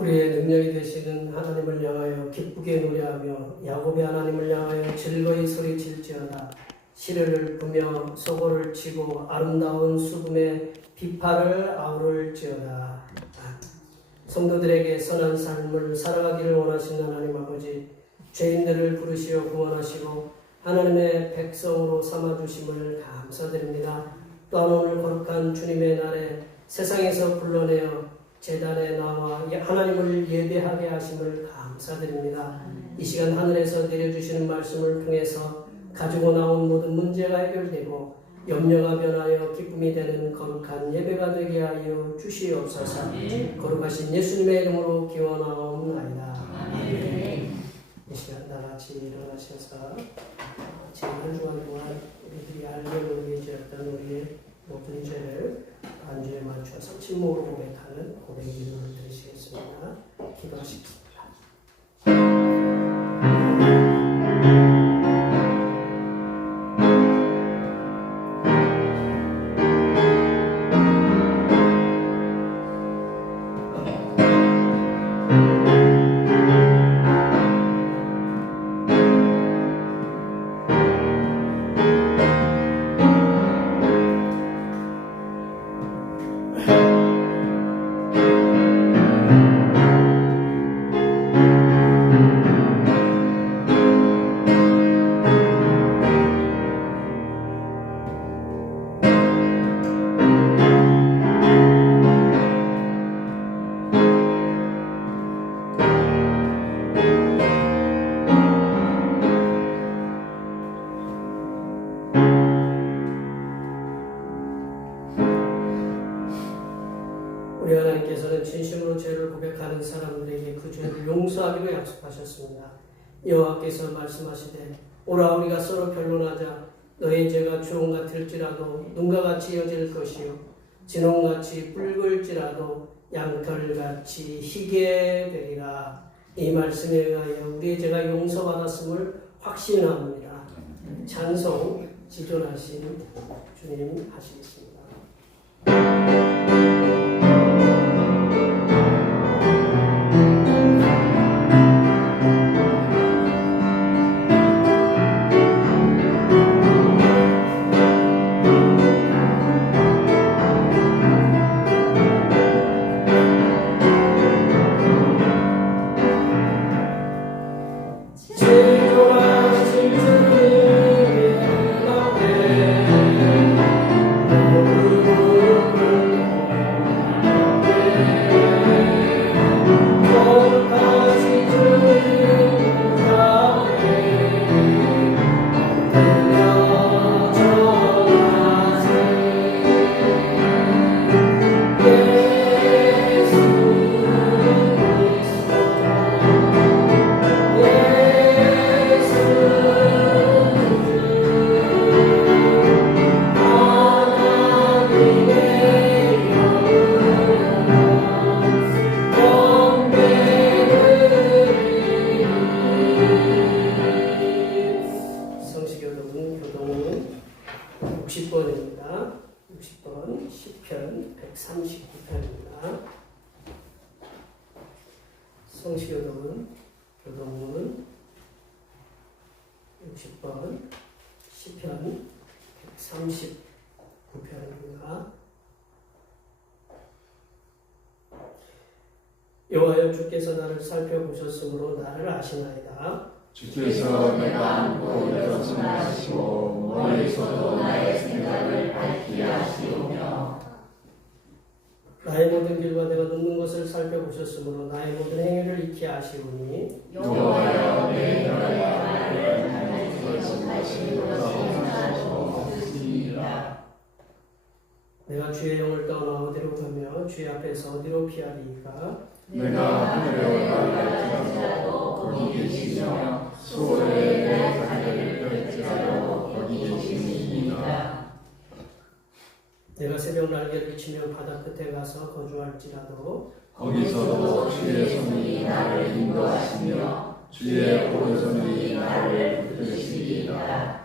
우리의 능력이 되시는 하나님을 향하여 기쁘게 노래하며 야곱의 하나님을 향하여 즐거이 소리칠지어다. 시르를 부며 소고를 치고 아름다운 수금에 비파를 아우를지어다. 성도들에게 선한 삶을 살아가기를 원하시는 하나님 아버지, 죄인들을 부르시어 구원하시고 하나님의 백성으로 삼아주심을 감사드립니다. 또한 오늘 거룩한 주님의 날에 세상에서 불러내어 제단에 나와 하나님을 예배하게 하심을 감사드립니다. 이 시간 하늘에서 내려주시는 말씀을 통해서 가지고 나온 모든 문제가 해결되고 염려가 변하여 기쁨이 되는 거룩한 예배가 되게 하여 주시옵소서. 거룩하신 예수님의 이름으로 기원하옵나이다. 이 시간 다같이 일어나셔서 지난 주간 동안 우리들이 알게 모르게 지었던 우리의 모든 죄를 안주에 맞춰서 침묵으로 고백하는 고백 기도를 드리시겠습니다. 기도하시겠습니다. 우리 하나님께서는 진심으로 죄를 고백하는 사람들에게 그 죄를 용서하기로 약속하셨습니다. 여호와께서 말씀하시되 오라 우리가 서로 변론하자. 너의 죄가 주홍 같을지라도 눈과 같이 여질 것이요 진홍같이 붉을지라도 양털같이 희게 되리라. 이 말씀에 의하여 우리의 죄가 용서받았음을 확신합니다. 찬송 지존하신 주님 하시겠습니다. 성시교독은 교독은 60번입니다. 60번 시편 139편입니다. 성시교독은 교독은 60번 시편 139편입니다. 여호와여 주께서 나를 살펴보셨으므로 나를 아시나이다. 주께서 내가 안고 일어서나 하시고 멀리서도 나의 생각을 밝히게 하시오며 나의 모든 길과 내가 눕는 것을 살펴보셨으므로 나의 모든 행위를 익히 아시오니 여호와여 내 혈의 나를 하신 것이 하나도 없으니라. 내가 주의 영을 떠나 어디로 가며 주의 앞에서 어디로 피하리이까. 내가 하늘에 올라갈지라도 거기 계시며 수월에 내 자리를 펼지라도 새벽 날개를 치며 바다 끝에 가서 거주할지라도 거기서도 주의 손이 나를 인도하시며 주의 오른손이 나를 붙드시리이다.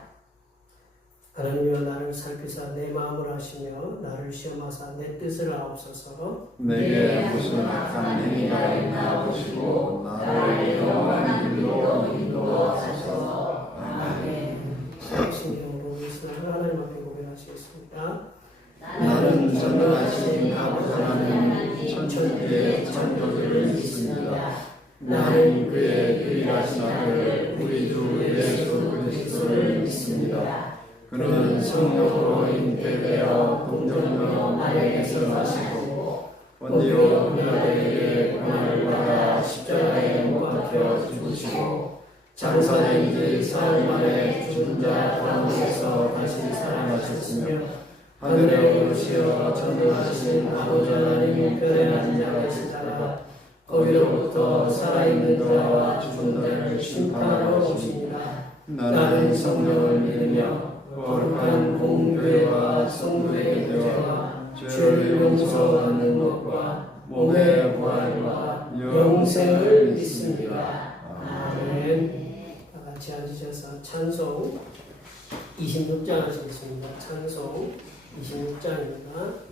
하나님이여 나를 살피사 내 마음을 아시며 나를 시험하사 내 뜻을 아옵소서. 내게 무슨 악한 행위가 있나 보시고 나를 영원한 길로 인도하소서. 아멘. 성령으로 예수를 하나님 앞에 고백하시겠습니다. 나는 전능하신 아버지 하나님 천천지의 창조주를 믿습니다. 나는 그의 유일하신 아들 우리 주 예수 그리스도를 믿습니다. 그는 성령으로 잉태되어 동정녀 마리아에게서 나시고 본디오 빌라도에게 고난을 받아 십자가에 못 박혀 죽으시고 장사된 지 사흘 만에 죽은 자 가운데서 다시 살아나셨으며 하늘에 오르시어 전능하신 아버지 하나님 편에 앉아 계시다가 거기로부터 살아있는 자와 죽은 자를 심판하러 오십니다. 나는 성령을 믿으며 거룩한 공교회와 성도의 교제와 죄를 용서받는 것과 몸의 부활과 영생을 믿습니다. 아멘. 다 같이 앉으셔서 찬송 26장 하시겠습니다. 찬송 26장입니다.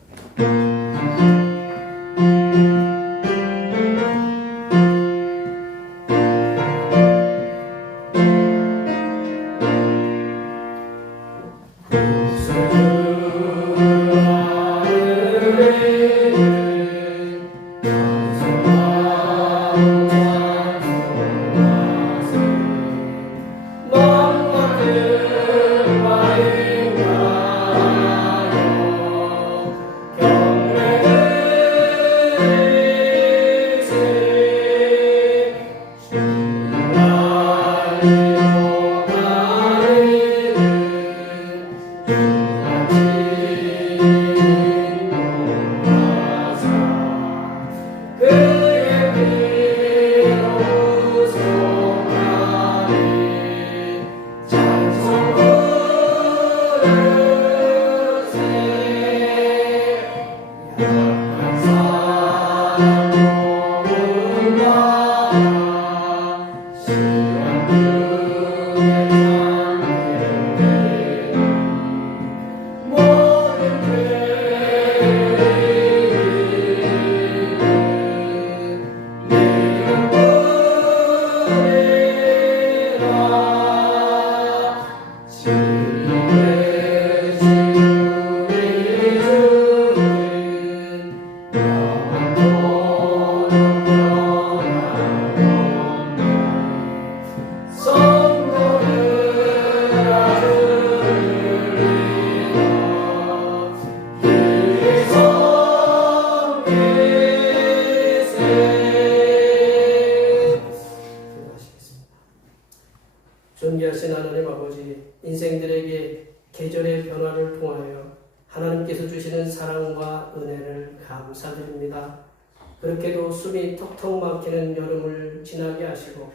존귀하신 하나님 아버지, 인생들에게 계절의 변화를 통하여 하나님께서 주시는 사랑과 은혜를 감사드립니다. 그렇게도 숨이 턱턱 막히는 여름을 지나게 하시고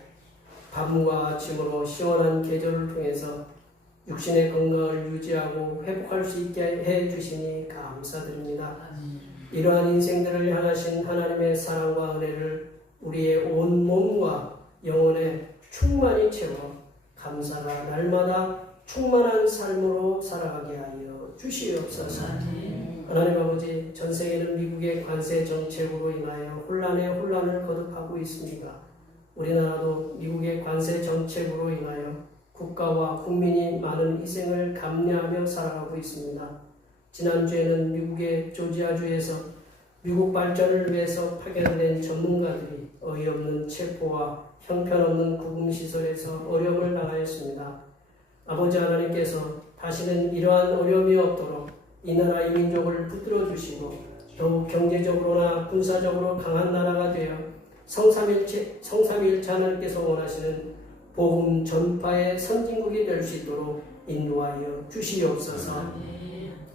밤과 아침으로 시원한 계절을 통해서 육신의 건강을 유지하고 회복할 수 있게 해주시니 감사드립니다. 이러한 인생들을 향하신 하나님의 사랑과 은혜를 우리의 온 몸과 영혼에 충만히 채워 감사가 날마다 충만한 삶으로 살아가게 하여 주시옵소서. 하나님 아버지, 전 세계는 미국의 관세 정책으로 인하여 혼란에 혼란을 거듭하고 있습니다. 우리나라도 미국의 관세 정책으로 인하여 국가와 국민이 많은 희생을 감내하며 살아가고 있습니다. 지난주에는 미국의 조지아주에서 미국 발전을 위해서 파견된 전문가들이 어이없는 체포와 형편없는 구금시설에서 어려움을 당하였습니다. 아버지 하나님께서 다시는 이러한 어려움이 없도록 이 나라 이 민족을 붙들어 주시고 더욱 경제적으로나 군사적으로 강한 나라가 되어 성삼일체 하나님께서 원하시는 복음 전파의 선진국이 될 수 있도록 인도하여 주시옵소서.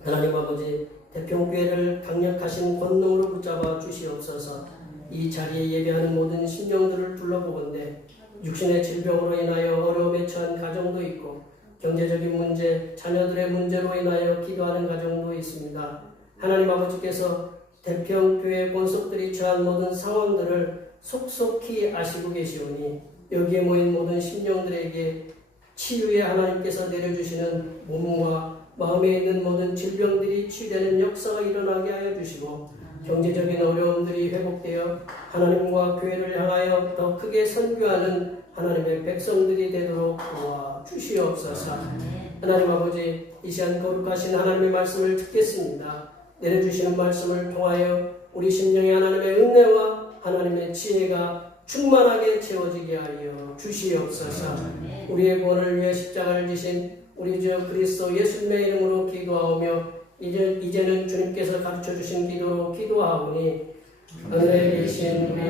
하나님 아버지, 대평교회를 강력하신 권능으로 붙잡아 주시옵소서. 이 자리에 예배하는 모든 심령들을 둘러보건대 육신의 질병으로 인하여 어려움에 처한 가정도 있고 경제적인 문제, 자녀들의 문제로 인하여 기도하는 가정도 있습니다. 하나님 아버지께서 대평교회 권속들이 처한 모든 상황들을 속속히 아시고 계시오니 여기에 모인 모든 심령들에게 치유에 하나님께서 내려주시는 몸과 마음에 있는 모든 질병들이 치유되는 역사가 일어나게 하여 주시고 경제적인 어려움들이 회복되어 하나님과 교회를 향하여 더 크게 선교하는 하나님의 백성들이 되도록 도와주시옵소서. 하나님 아버지, 이 시간 거룩하신 하나님의 말씀을 듣겠습니다. 내려주시는 말씀을 통하여 우리 심령의 하나님의 은혜와 하나님의 지혜가 충만하게 채워지게 하여 주시옵소서. 우리의 구원을 위해 십자가를 지신 우리 주 그리스도 예수님의 이름으로 기도하오며 이제는 주님께서 가르쳐주신 기도로 기도하오니 하늘에 계신 우리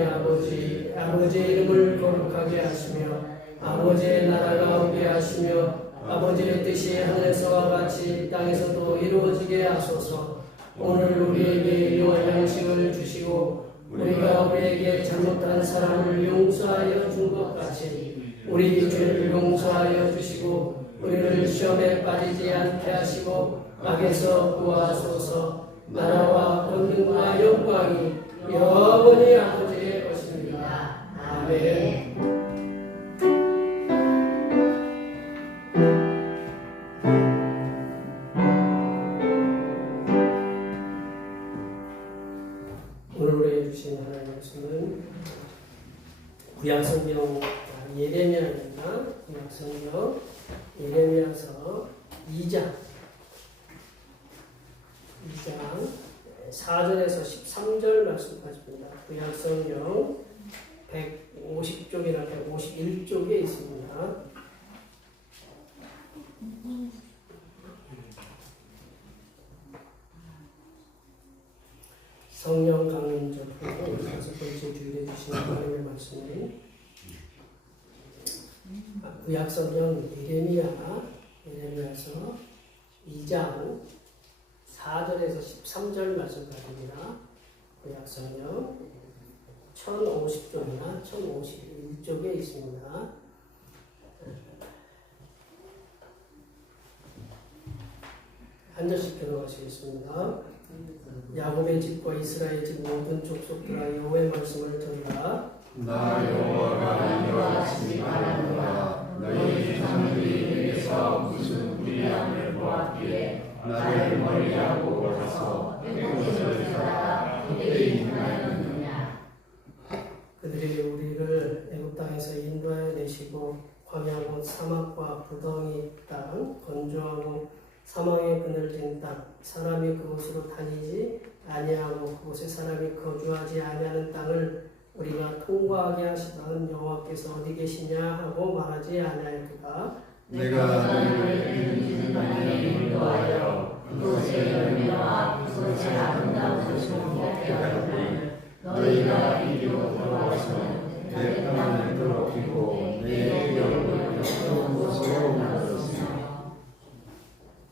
아버지의 이름을 거룩하게 하시며 아버지의 나라가 오게 하시며 아버지의 뜻이 하늘에서와 같이 땅에서도 이루어지게 하소서. 오늘 우리에게 일용할 양식을 주시고 우리가 우리에게 잘못한 사람을 용서하여 준 것 같이 우리 죄를 용서하여 주시고 우리를 시험에 빠지지 않게 하시고 악에서 구하소서. 나라와 권능과 영광이 영원히 아버지의 것입니다. 아멘. 오늘 우리에게 주신 하나님의 말씀은 구약성경 예레미야입니다. 구약성경 예레미야서 2장 4절에서 13절 말씀까지입니다. 구약성경 150쪽이나 151쪽에 있습니다. 성령 강림절 후 5번째 주일에 주시는 하나님의 말씀은 구약성경 예레미야서 2장 4절에서 13절 말씀까지입니다. 구약성경 1050쪽이나 1051쪽에 있습니다. 한 절씩 들어가시겠습니다. 야곱의 집과 이스라엘 집 모든 족속들아 여호와의 말씀을 들으라. 나 여호와가 이와 같이 말하노라. 너희 조상들이 내게서 무슨 불의함을 보았기에 나를 멀리하고 가서 백곳을 살아 그들이 행하였느냐. 그들이 우리를 애굽 땅에서 인도하여 내시고 광야 곧 사막과 부덩이 땅 건조하고 사망의 그늘진 땅 사람이 그곳으로 다니지 아니하고 그곳에 사람이 거주하지 아니하는 땅을 우리가 통과하게 하시던 여호와께서 어디 계시냐 하고 말하지 아니하였도다. 내가 너희를 이르는 땅에 인도하여 그곳의 열매와 그곳의 아름다운 것을 먹게 하였으니 너희가 이리로 돌아와서는 내 땅을 더럽히고 내 기업을 역겨운 곳으로 만들었으며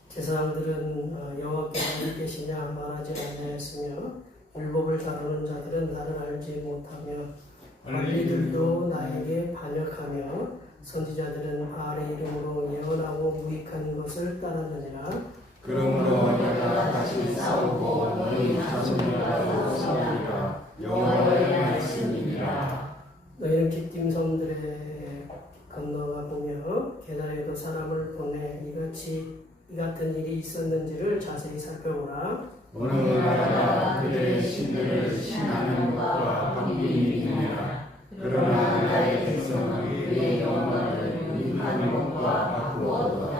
제사장들은 여호와께서 어디 계시냐 말하지 아니하였으며 율법을 다루는 자들은 나를 알지 못하며 관리들도 나에게 반역하며 선지자들은 바알의 이름으로 예언하고 무익한 것을 따르느니라. 그러므로 내가 다시 싸우고 너희 자손들과도 싸우리라. 여호와의 말씀이니라. 너희는 깃딤 섬들에 건너가 보며 게다에도 사람을 보내 이 같은 일이 있었는지를 자세히 살펴보라. 어느 나라가 그들의 신들을 신하는 것과 방비이니라. 그러나 나의 백성은 그의 영광을 유익한 것과 바꾸었도다.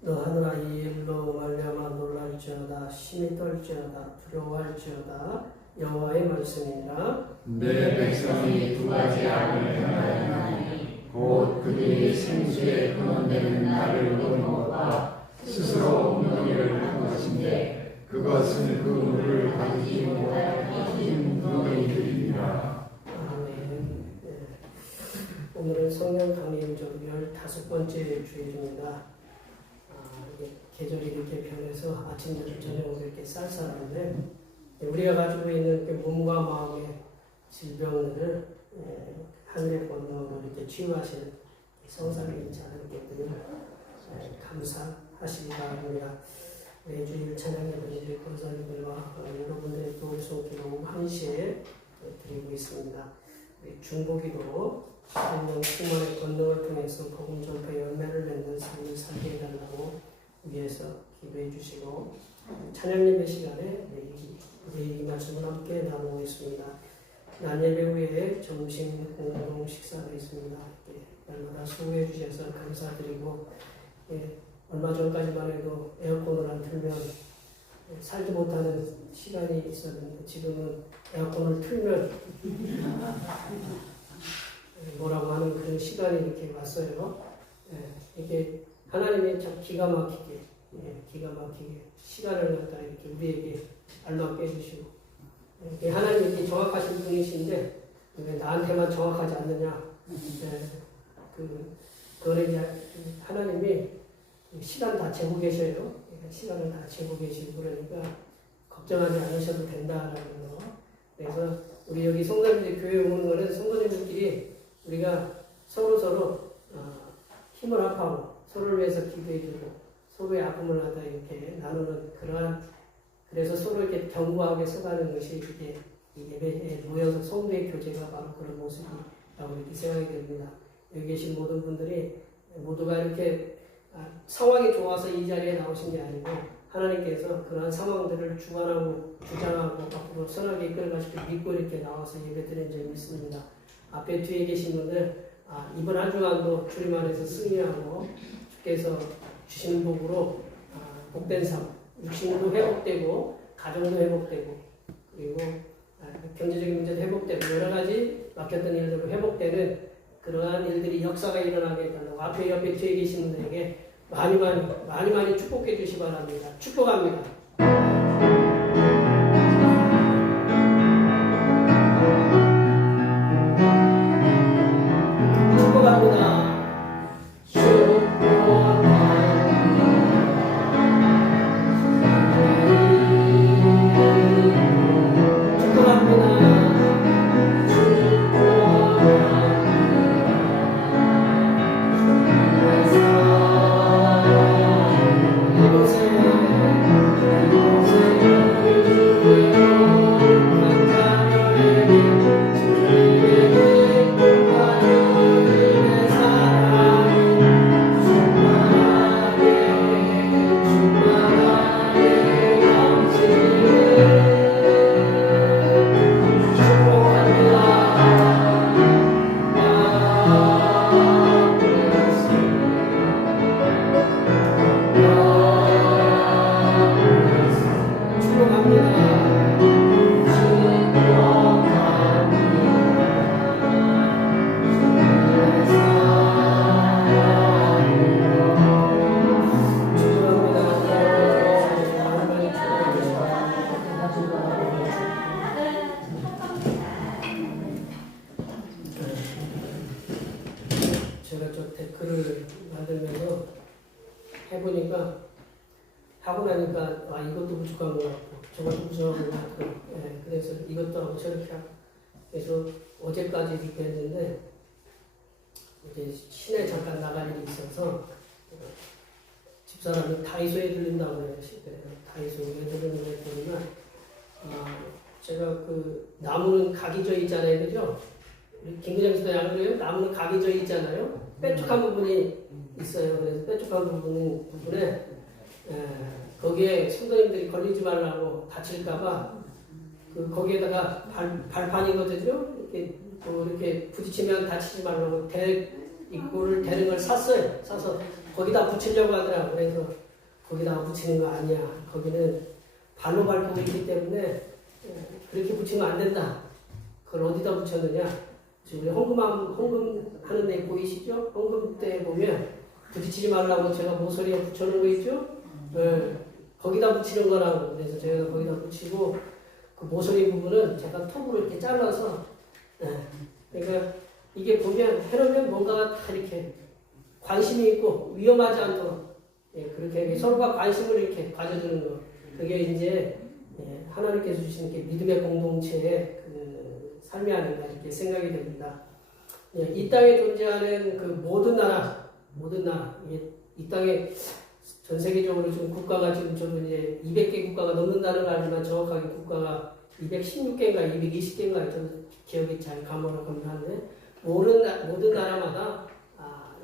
너 하늘아 이 일로 말미암아 놀랄지어다 심히 떨지어다 두려워할지어다. 여호와의 말씀이니라. 내 백성이 두 가지 악을 행하였나니 곧 그들이 생수에 근원되는 나를 얻은 것과 스스로 웅덩이를 한 것인데 그것은 그 물을 가두지 못할 긴 웅덩이들이니라. 아멘. 오늘은 성령 강림절 15번째 주일입니다. 계절이 이렇게 변해서 아침부터 저녁으로 이렇게 쌀쌀한데 우리가 가지고 있는 몸과 마음의 질병들을 하늘의 권능으로 이렇게 치유하시는 성삼위 자는 것들을 감사하시기 바랍니다. 매주일 찬양 예배를 권사님들과 여러분들의 도울 손길로 1시에 드리고 있습니다. 중보기도 성령 충만의 권능을 통해서 복음 전파의 열매를 맺는 삶을 살게 해달라고 위해서 기도해 주시고 찬양 예배 시간에 우리 이 말씀을 함께 나누고 있습니다. 난 예배 후에 점심 공동 식사가 있습니다. 날마다 수고해 주셔서 감사드리고 얼마 전까지만 해도 에어컨을 안 틀면 살지 못하는 시간이 있었는데 지금은 에어컨을 틀면 뭐라고 하는 그런 시간이 이렇게 왔어요. 이게 하나님이 참 기가 막히게 시간을 갖다 이렇게 우리에게 알맞게 해주시고 하나님이 이렇게 정확하신 분이신데 왜 나한테만 정확하지 않느냐? 그거는 이제 하나님이 시간 다 재고 계셔요. 시간을 다 재고 계시고 그러니까 걱정하지 않으셔도 된다라는 거. 그래서 우리 여기 성도님들이 교회에 오는 거는 성도님들끼리 우리가 서로 힘을 합하고 서로를 위해서 기도해주고 서로의 아픔을 하다 이렇게 나누는 그래서 서로 이렇게 견고하게 서가는 것이 이게 예배에 모여서 성도의 교제가 바로 그런 모습이라고 이렇게 생각이 됩니다. 여기 계신 모든 분들이 모두가 이렇게 상황이 좋아서 이 자리에 나오신 게 아니고 하나님께서 그러한 상황들을 주관하고 주장하고 앞으로 선하게 이끌어가시고 믿고 이렇게 나와서 예배드리는 점이 있습니다. 앞에 뒤에 계신 분들 이번 한 주간도 주님 안에서 승리하고 주께서 주시는 복으로 복된 삶, 육신도 회복되고 가정도 회복되고 그리고 경제적인 문제도 회복되고 여러 가지 막혔던 일들도 회복되는 그러한 일들이 역사가 일어나게 해달라고 앞에 옆에 뒤에 계신 분들에게 많이 축복해 주시기 바랍니다. 축복합니다. 축복합니다. 제가 저 댓글을 만들면서 해보니까 하고 나니까 이것도 부족한 것 같고 저것도 부족한 것 같고 그래서 이것도 하고 저렇게 하고 그래서 어제까지 이렇게 했는데 이제 시내 잠깐 나갈 일이 있어서 집사람이 다이소에 들린다고 해요. 다이소에 들리는 거 보면 제가 그 나무는 각이 져 있잖아요, 그죠? 김구장 씨도 안 그래요? 나무는 각이 져 있잖아요. 뾰족한 부분이 있어요. 그래서 뾰족한 부분에 거기에 성도님들이 걸리지 말라고 다칠까봐 거기에다가 발판이거든요. 이렇게 부딪히면 다치지 말라고 이거를 대는 걸 샀어요. 사서 거기다 붙이려고 하더라고. 그래서 거기다가 붙이는 거 아니야. 거기는 발로 밟고 있기 때문에 그렇게 붙이면 안 된다. 그걸 어디다 붙였느냐? 우리 헌금하는 데 보이시죠? 헌금 때 보면 부딪히지 말라고 제가 모서리에 붙여놓은 거 있죠? 거기다 붙이는 거라고. 그래서 제가 거기다 붙이고 그 모서리 부분은 제가 톱으로 이렇게 잘라서 그러니까 이게 보면 해놓으면 뭔가가 다 이렇게 관심이 있고 위험하지 않도록 그렇게 서로가 관심을 이렇게 가져주는 거. 그게 이제 하나님께서 주신 게 믿음의 공동체의 그 삶이 아닌가 이렇게 생각이 됩니다. 이 땅에 존재하는 그 모든 나라, 이 땅에 전 세계적으로 지금 국가가 지금 저도 이제 200개 국가가 넘는다는 걸 알지만 정확하게 국가가 216개인가 220개인가 좀 기억이 잘 가물가물한데 모든 나라마다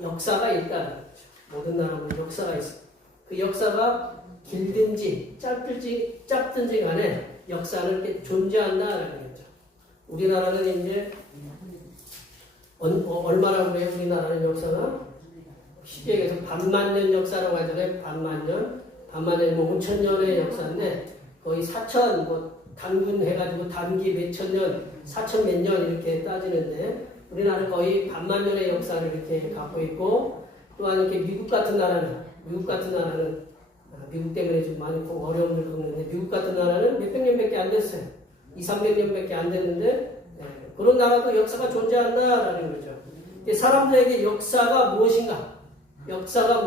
역사가 있다는 거죠. 모든 나라마다 역사가 있어. 그 역사가 길든지 짧든지 간에 역사는 이렇게 존재한다라는 거죠. 우리나라는 이제 얼마나 그래요? 우리나라는 역사가 쉽게 얘기해서 반만년 역사라고 하잖아요. 반만년 뭐 5천년의 역사인데 거의 4천 뭐 단군 해가지고 단기 몇천 년, 4천 몇 년 이렇게 따지는데 우리나라는 거의 반만년의 역사를 이렇게 갖고 있고 또한 이렇게 미국 같은 나라는 미국 때문에 좀 많이 어려움을 겪는데 미국 같은 나라는 몇백 년밖에 안 됐어요. 200~300년밖에 안 됐는데 그런 나라도 역사가 존재한다라는 거죠. 사람들에게 역사가 무엇인가? 역사가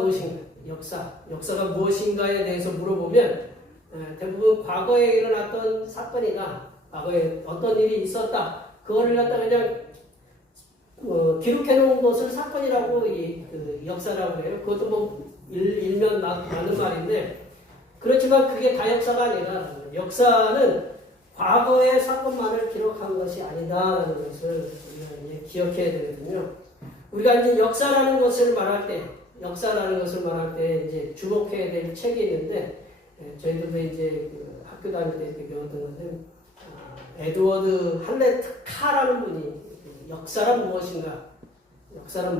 무엇인가에 대해서 물어보면 대부분 과거에 일어났던 사건이나 과거에 어떤 일이 있었다. 그거를 갖다 그냥 기록해 놓은 것을 사건이라고 그 역사라고 해요. 그것도 뭐 일면 맞는 말인데 그렇지만 그게 다 역사가 아니라 역사는 과거의 사건만을 기록한 것이 아니다라는 것을 우리가 이제 기억해야 되거든요. 우리가 이제 역사라는 것을 말할 때 이제 주목해야 될 책이 있는데 저희들도 이제 그 학교 다닐 때 이렇게 배웠던 것은 에드워드 할레트 카라는 분이 역사란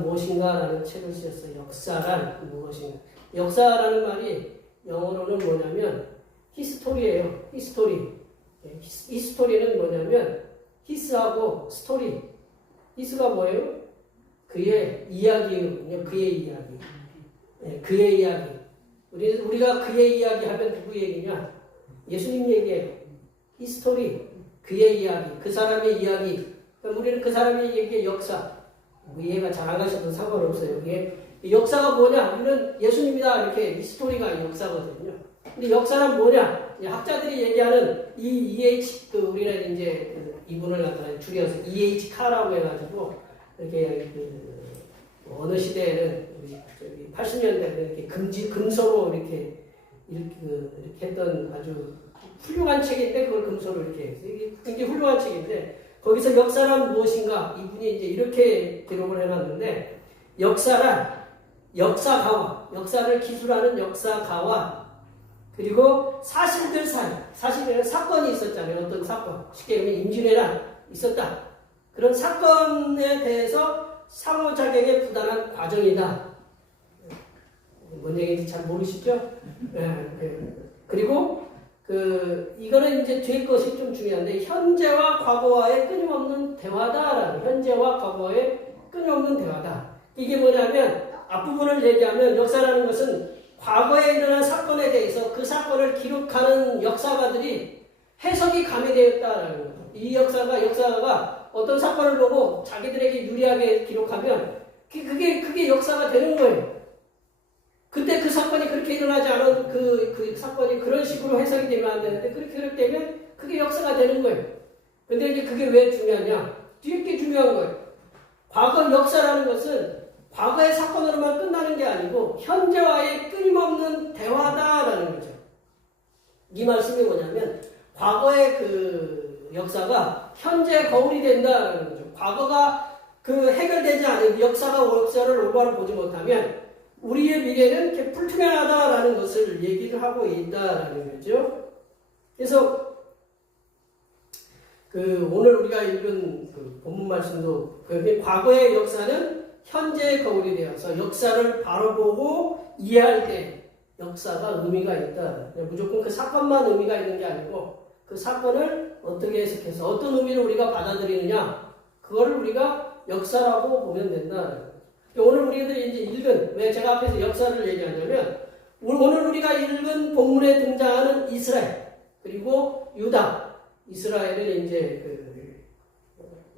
무엇인가라는 책을 쓰셨어요. 역사란 무엇인가. 역사라는 말이 영어로는 뭐냐면 히스토리예요. 히스토리는 뭐냐면 히스하고 스토리. 히스가 뭐예요? 그의 이야기예요. 그의 이야기. 우리가 그의 이야기 하면 누구 얘기냐? 예수님 얘기예요. 히스토리. 그의 이야기. 그 사람의 이야기. 그러니까 우리는 그 사람의 얘기의 역사. 이해가 잘 안 가셔도 상관없어요. 이게 역사가 뭐냐? 우리는 예수님이다. 이렇게 히스토리가 역사거든요. 근데 역사는 뭐냐? 학자들이 얘기하는 이 EH, 우리는 이제 이분을 갖다가 줄여서 EH 카라고 해가지고 이렇게 어느 시대에는 우리 80년대에 이렇게 금서로 이렇게 했던 아주 훌륭한 책인데 그걸 금서로 이렇게 해서 이게 굉장히 훌륭한 책인데 거기서 역사란 무엇인가 이분이 이제 이렇게 기록을 해놨는데 역사란 역사를 기술하는 역사가와 그리고 사실들 사이 사실은 사건이 있었잖아요. 어떤 사건 쉽게 얘기하면 임진왜란 있었다. 그런 사건에 대해서 상호작용에 부단한 과정이다. 뭔 얘기인지 잘 모르시죠? 그리고 이거는 이제 뒤에 것이 좀 중요한데 현재와 과거와의 끊임없는 대화다라는 현재와 과거의 끊임없는 대화다. 이게 뭐냐면 앞부분을 얘기하면 역사라는 것은 과거에 일어난 사건에 대해서 그 사건을 기록하는 역사가들이 해석이 가미되었다라는 거죠. 이 역사가 어떤 사건을 보고 자기들에게 유리하게 기록하면 그게 역사가 되는 거예요. 근데 그 사건이 그렇게 일어나지 않은 그 사건이 그런 식으로 해석이 되면 안 되는데 그렇게 되면 그게 역사가 되는 거예요. 근데 이제 그게 왜 중요하냐? 뒤에 게 중요한 거예요. 과거 역사라는 것은 과거의 사건으로만 끝나는 게 아니고 현재와의 끊임없는 대화다라는 거죠. 이 말씀이 뭐냐면 과거의 그 역사가 현재 거울이 된다라는 거죠. 과거가 해결되지 않은 역사를 올바로 보지 못하면 우리의 미래는 이렇게 불투명하다라는 것을 얘기를 하고 있다라는 거죠. 그래서 오늘 우리가 읽은 본문 말씀도 과거의 역사는 현재의 거울이 되어서 역사를 바로 보고 이해할 때 역사가 의미가 있다. 무조건 그 사건만 의미가 있는 게 아니고 그 사건을 어떻게 해석해서 어떤 의미를 우리가 받아들이느냐 그거를 우리가 역사라고 보면 된다. 오늘 우리들이 이제 읽은 왜 제가 앞에서 역사를 얘기하냐면 오늘 우리가 읽은 본문에 등장하는 이스라엘 그리고 유다 이스라엘은 이제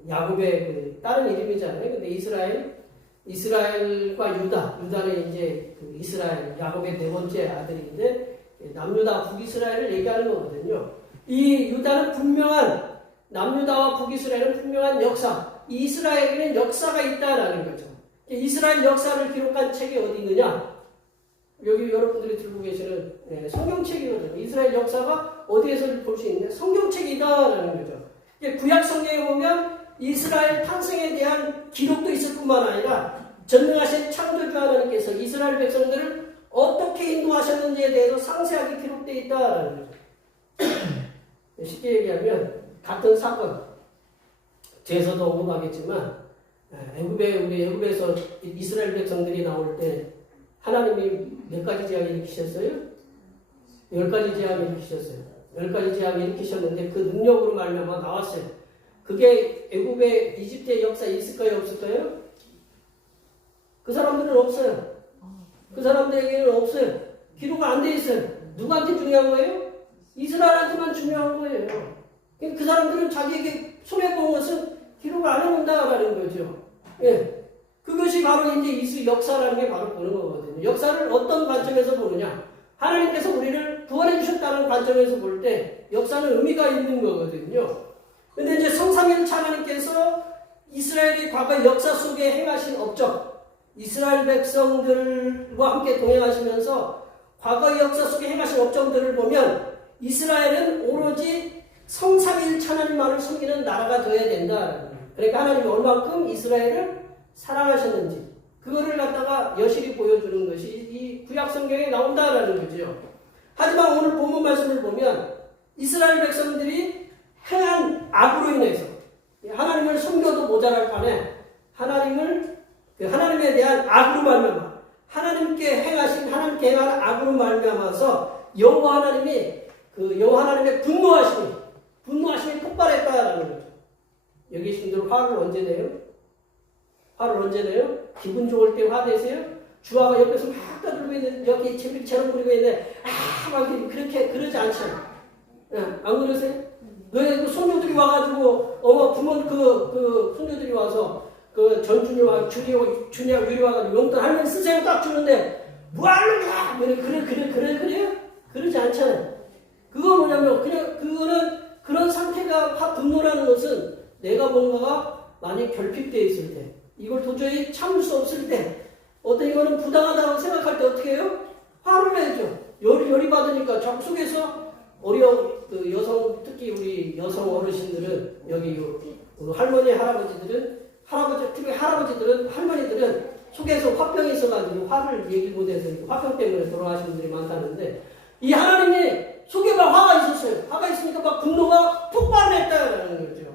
야곱의 다른 이름이잖아요. 근데 이스라엘과 유다는 이제 이스라엘 야곱의 네 번째 아들인데 남유다 북이스라엘을 얘기하는 거거든요. 이 유다는 분명한 남유다와 북이스라엘은 분명한 역사. 이 이스라엘에는 역사가 있다라는 거죠. 이스라엘 역사를 기록한 책이 어디 있느냐? 여기 여러분들이 들고 계시는 성경책이거든요. 이스라엘 역사가 어디에서 볼 수 있냐? 성경책이다라는 거죠. 구약 성경에 보면 이스라엘 탄생에 대한 기록도 있을 뿐만 아니라 전능하신 창조주 하나님께서 이스라엘 백성들을 어떻게 인도하셨는지에 대해서 상세하게 기록되어 있다라는 거죠. 쉽게 얘기하면 같은 사건, 제에서도 언급하겠지만 우리 애굽에서 이스라엘 백성들이 나올 때 하나님이 몇 가지 재앙을 일으키셨어요? 10가지 재앙을 일으키셨어요. 10가지 재앙을 일으키셨는데 그 능력으로 말미암아 나왔어요. 그게 애굽의 이집트의 역사에 있을까요? 없을까요? 그 사람들은 없어요. 그 사람들에게는 없어요. 기록 안 돼 있어요. 누구한테 중요한 거예요? 이스라엘한테만 중요한 거예요. 그 사람들은 자기에게 손해본 것은 기록을 안 해놓는다라는 거죠. 예. 그것이 바로 이제 이 역사라는 게 바로 보는 거거든요. 역사를 어떤 관점에서 보느냐. 하나님께서 우리를 구원해 주셨다는 관점에서 볼 때 역사는 의미가 있는 거거든요. 근데 이제 성삼일체 하나님께서 이스라엘의 과거 역사 속에 행하신 업적, 이스라엘 백성들과 함께 동행하시면서 과거 역사 속에 행하신 업적들을 보면 이스라엘은 오로지 성삼일체 하나님만을 섬기는 나라가 되어야 된다. 그러니까 하나님이 얼만큼 이스라엘을 사랑하셨는지 그거를 갖다가 여실히 보여주는 것이 이 구약 성경에 나온다라는 거죠. 하지만 오늘 본문 말씀을 보면 이스라엘 백성들이 행한 악으로 인해서 하나님을 섬겨도 모자랄 판에 하나님에 대한 악으로 말미암아 하나님께 행한 악으로 말미암아서 여호와 하나님의 분노하심이 폭발했다라는 거죠. 여기 계신 분들 화를 언제 내요? 기분 좋을 때 화내세요? 주화가 옆에서 막 떠들고 있는 여기 제비처럼 부리고 있는데 막 그렇게 그러지 않잖아요. 안 그러세요? 왜 손녀들이 와가지고 부모 그 손녀들이 와서 그 전준이와 준이와 유리 와가지고 용돈 할머니 쓰세요 딱 주는데 뭐하느냐? 그래요? 그러지 않잖아요. 그거 뭐냐면 그거는 그런 상태가 분노라는 것은 내가 뭔가가 많이 결핍되어 있을 때 이걸 도저히 참을 수 없을 때 어떤 이거는 부당하다고 생각할 때 어떻게 해요? 화를 내죠. 열이 받으니까 자꾸 속에서 그 여성 특히 우리 여성 어르신들은 여기 할머니들은 속에서 화병이 있어가지고 화를 얘기 못해서 화병 때문에 돌아가시는 분들이 많다는데 이 하나님이 속에 막 화가 있었어요. 화가 있으니까 막 분노가 폭발했다는 거죠.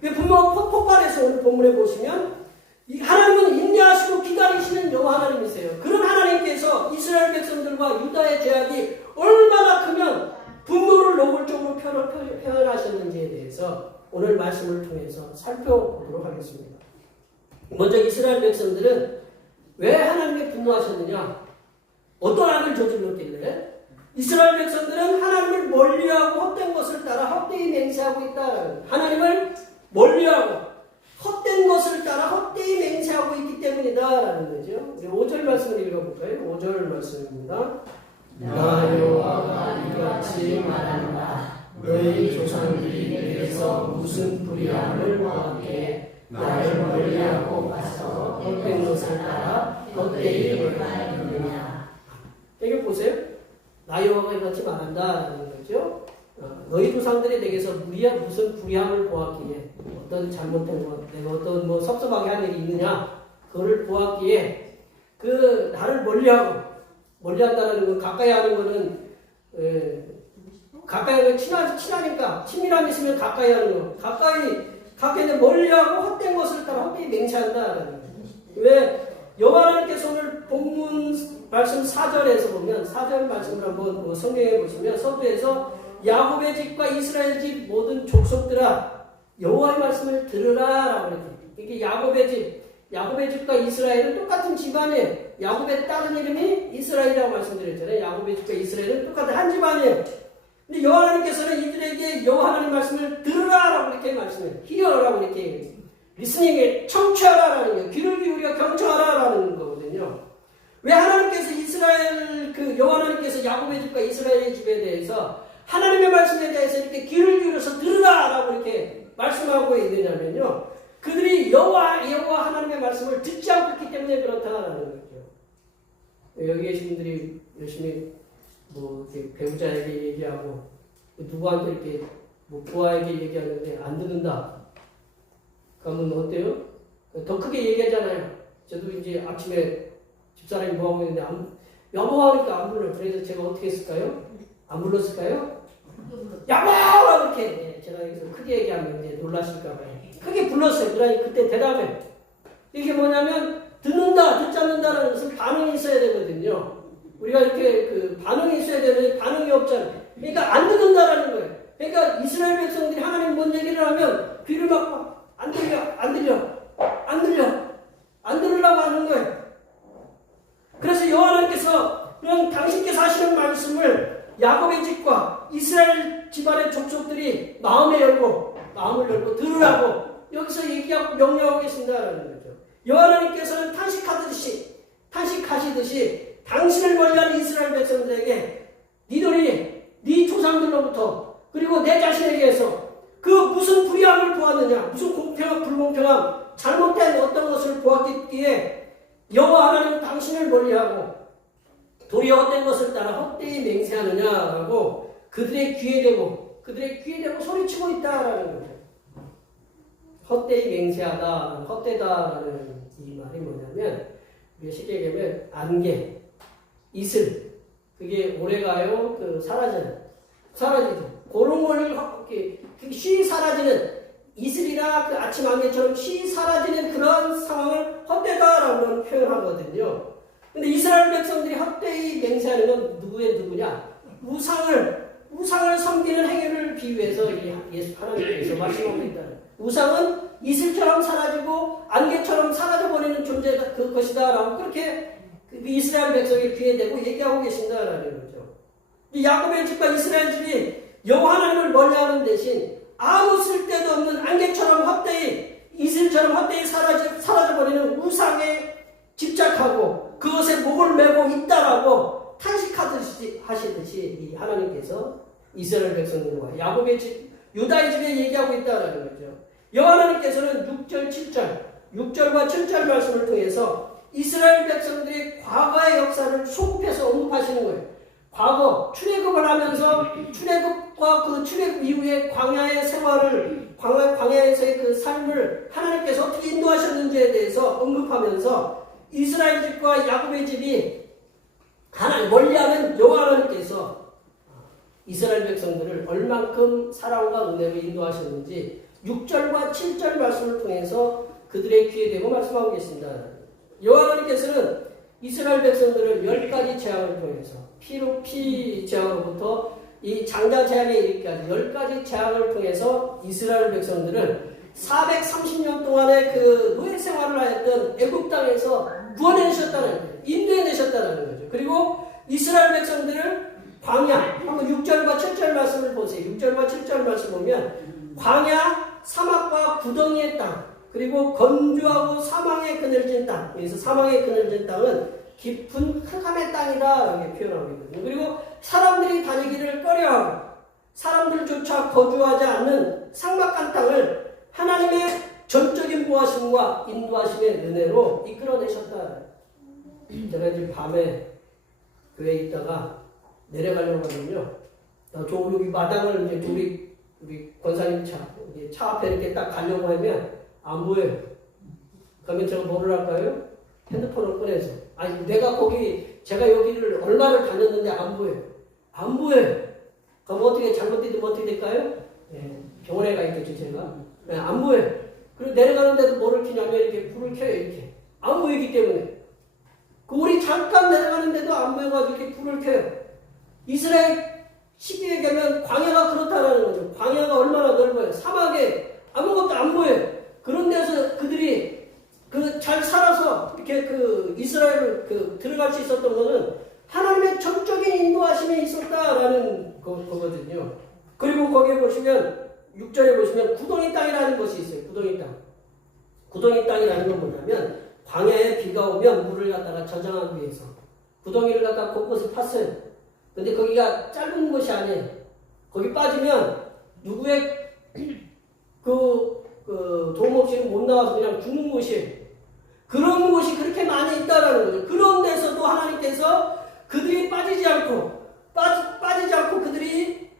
그 분노가 폭발해서 오늘 본문에 보시면 이 하나님은 인내하시고 기다리시는 여호와 하나님이세요. 그런 하나님께서 이스라엘 백성들과 유다의 죄악이 얼마나 크면 분노를 노골적으로 표현하셨는지에 대해서 오늘 말씀을 통해서 살펴보도록 하겠습니다. 먼저 이스라엘 백성들은 왜 하나님께 분노하셨느냐? 어떤 악을 저질렀길래? 이스라엘 백성들은 하나님을 멀리하고 헛된 것을 따라 헛되이 맹세하고 있다라는 하나님을 멀리하고 헛된 것을 따라 헛되이 맹세하고 있기 때문이다라는 거죠. 5절 말씀을 읽어볼까요? 5절 말씀입니다. 나 여호와가 이같이 말한다. 너희 조상들이 내게서 무슨 불의함을 보았기에 나를 멀리하고 가서 헛된 것을 따라 헛되이 맹세하느냐. 여기 보세요. 나 여호와가 이같이 말한다라는 거죠. 너희 조상들이 내게서 무슨 불의함을 보았기에 어떤 잘못된 것, 내가 어떤 섭섭하게 한 일이 있느냐 그거를 보았기에 그 나를 멀리한다는 건 가까이 하는 거는 가까이 하면 친하니까 친밀함이 있으면 가까이 하는 거 가까이 멀리하고 헛된 것을 따라 헛되이 맹세한다라는 거예요. 왜 여호와 하나님께서 오늘 본문 말씀 4절에서 보면 4절 말씀을 한번 성경에 보시면 서두에서 야곱의 집과 이스라엘 집 모든 족속들아 여호와의 말씀을 들으라라고 이렇게. 이게 야곱의 집과 이스라엘은 똑같은 집안이에요. 야곱의 다른 이름이 이스라엘이라고 말씀드렸잖아요. 야곱의 집과 이스라엘은 똑같은 한 집안이에요. 근데 여호와 하나님께서는 이들에게 여호와 하나님 말씀을 들으라라고 이렇게 말씀해요. 히어라고 이렇게 리스닝에 청취하라라는 거예요. 귀를 기울여 경청하라라는 거거든요. 왜 하나님께서 여호와 하나님께서 야곱의 집과 이스라엘의 집에 대해서 하나님의 말씀에 대해서 이렇게 귀를 기울여서 들으라라고 이렇게 말씀하고 있느냐면요. 그들이 여호와 하나님의 말씀을 듣지 않고 있기 때문에 그렇다라는 거죠. 여기 계신 분들이 열심히 뭐 이렇게 배우자에게 얘기하고 누구한테 이렇게 뭐 부하에게 얘기하는데 안 듣는다. 그러면 어때요? 더 크게 얘기하잖아요. 저도 이제 아침에 집사람이 뭐 하고 있는데 여보 하니까 안 불러. 그래서 제가 어떻게 했을까요? 안 불렀을까요? 여보! 이렇게 제가 여기서 크게 얘기하면 이제 놀라실까봐요. 크게 불렀어요. 그러니 그때 대답해. 이게 뭐냐면 듣는다, 듣지 않는다라는 것은 반응이 있어야 되거든요. 우리가 이렇게 그 반응이 있어야 되는데 반응이 없잖아요. 그러니까 안 듣는다라는 거예요. 그러니까 이스라엘 백성들이 하나님 뭔 얘기를 하면 귀를 막고 안 들으려고 하는 거예요. 그래서 여호와 하나님께서 그냥 당신께서 하시는 말씀을 야곱의 집과 이스라엘 집안의 족속들이 마음을 열고 들으라고 여기서 얘기하고 명령하고 계신다라는 거죠. 여호와 하나님께서는 탄식하시듯이 당신을 멀리하는 이스라엘 백성들에게 니들이 네 조상들로부터 그리고 내 자신에게서 그 무슨 불의함을 보았느냐, 무슨 공평함, 불공평함, 잘못된 어떤 것을 보았기에 여호와 하나님은 당신을 멀리하고 도리어 헛된 것을 따라 헛되이 맹세하느냐라고 그들의 귀에 대고 소리치고 있다라는 거죠. 헛되이 맹세하다, 헛되다라는 이 말이 뭐냐면 우리가 쉽게 얘기하면 안개, 이슬, 그게 오래가요, 사라지죠. 그런 걸 쉬 사라지는 이슬이나 그 아침 안개처럼 쉬 사라지는 그런 상황을 헛되다라고 표현하거든요. 근데 이스라엘 백성들이 헛되이 맹세하는 건 누구냐? 우상을 섬기는 행위를 비유해서 예수 하나님께서 말씀하고 있다는. 우상은 이슬처럼 사라지고 안개처럼 사라져버리는 존재다, 그것이다라고 그렇게 이스라엘 백성의 귀에 대고 얘기하고 계신다라는 거죠. 야곱의 집과 이스라엘 집이 여호와 하나님을 멀리하는 대신 아무 쓸데도 없는 안개처럼 헛되이 이슬처럼 헛되이 사라져버리는 우상에 집착하고 그것에 목을 메고 있다라고 탄식하시듯이 이 하나님께서 이스라엘 백성들과 야곱의 집, 유다의 집에 얘기하고 있다라는 거죠. 여호와 하나님께서는 6절과 7절 말씀을 통해서 이스라엘 백성들의 과거의 역사를 소급해서 언급하시는 거예요. 과거 출애굽을 하면서 출애굽과 그 출애굽 이후의 광야의 생활을 광야에서의 그 삶을 하나님께서 어떻게 인도하셨는지에 대해서 언급하면서 이스라엘 집과 야곱의 집이 하나님 멀리하는 여호와 하나님께서 이스라엘 백성들을 얼만큼 사랑과 은혜로 인도하셨는지 6절과 7절 말씀을 통해서 그들의 귀에 대고 말씀하고 계십니다. 여호와 하나님께서는 이스라엘 백성들을 10가지 재앙을 통해서 피 재앙으로부터 이 장자 재앙에 이르기까지 10가지 재앙을 통해서 이스라엘 백성들을 430년 동안의 그 노예 생활을 하였던 애굽 땅에서 구원해내셨다는 거예요. 인도해내셨다는 거죠. 그리고 이스라엘 백성들을 광야, 한번 6절과 7절 말씀을 보세요. 6절과 7절 말씀 보면 광야, 사막과 구덩이의 땅, 그리고 건조하고 사망의 그늘진 땅. 여기서 사망의 그늘진 땅은 깊은 흑암의 땅이다 이렇게 표현하고 있거든요. 그리고 사람들이 다니기를 꺼려하고 사람들조차 거주하지 않는 삭막한 땅을 하나님의 전적인 보호하심과 인도하심의 은혜로 이끌어내셨다. 제가 이제 밤에 교회에 있다가 내려가려고 하면요, 여기 마당을 이제 우리 권사님 차 앞에 이렇게 딱 가려고 하면 안 보여요. 그러면 제가 뭐를 할까요? 핸드폰을 꺼내서. 아니, 제가 여기를 얼마를 다녔는데 안 보여요. 그럼 어떻게 잘못되면 어떻게 될까요? 병원에 가 있겠죠, 제가. 안 보여요. 그리고 내려가는데도 뭐를 켜냐면 이렇게 불을 켜요, 이렇게. 안 보이기 때문에. 우리 잠깐 내려가는데도 안 보여가지고 이렇게 불을 켜요. 이스라엘 시기에 가면 광야가 그렇다라는 거죠. 광야가 얼마나 넓어요. 사막에 아무것도 안 보여요. 그런 데서 그들이 잘 살아서 이렇게 이스라엘을 들어갈 수 있었던 것은 하나님의 전적인 인도하심이 있었다라는 거거든요. 그리고 거기에 보시면 6절에 보시면 구덩이 땅이라는 것이 있어요. 구덩이 땅. 구덩이 땅이라는 건 뭐냐면 광야에 비가 오면 물을 갖다가 저장하기 위해서 구덩이를 갖다가 곳곳에 팠어요. 근데 거기가 짧은 곳이 아니에요. 거기 빠지면 누구의 도움 없이는 못 나와서 그냥 죽는 곳이에요. 그런 곳이 그렇게 많이 있다라는 거죠. 그런 데서도 하나님께서 그들이 빠지지 않고 그들이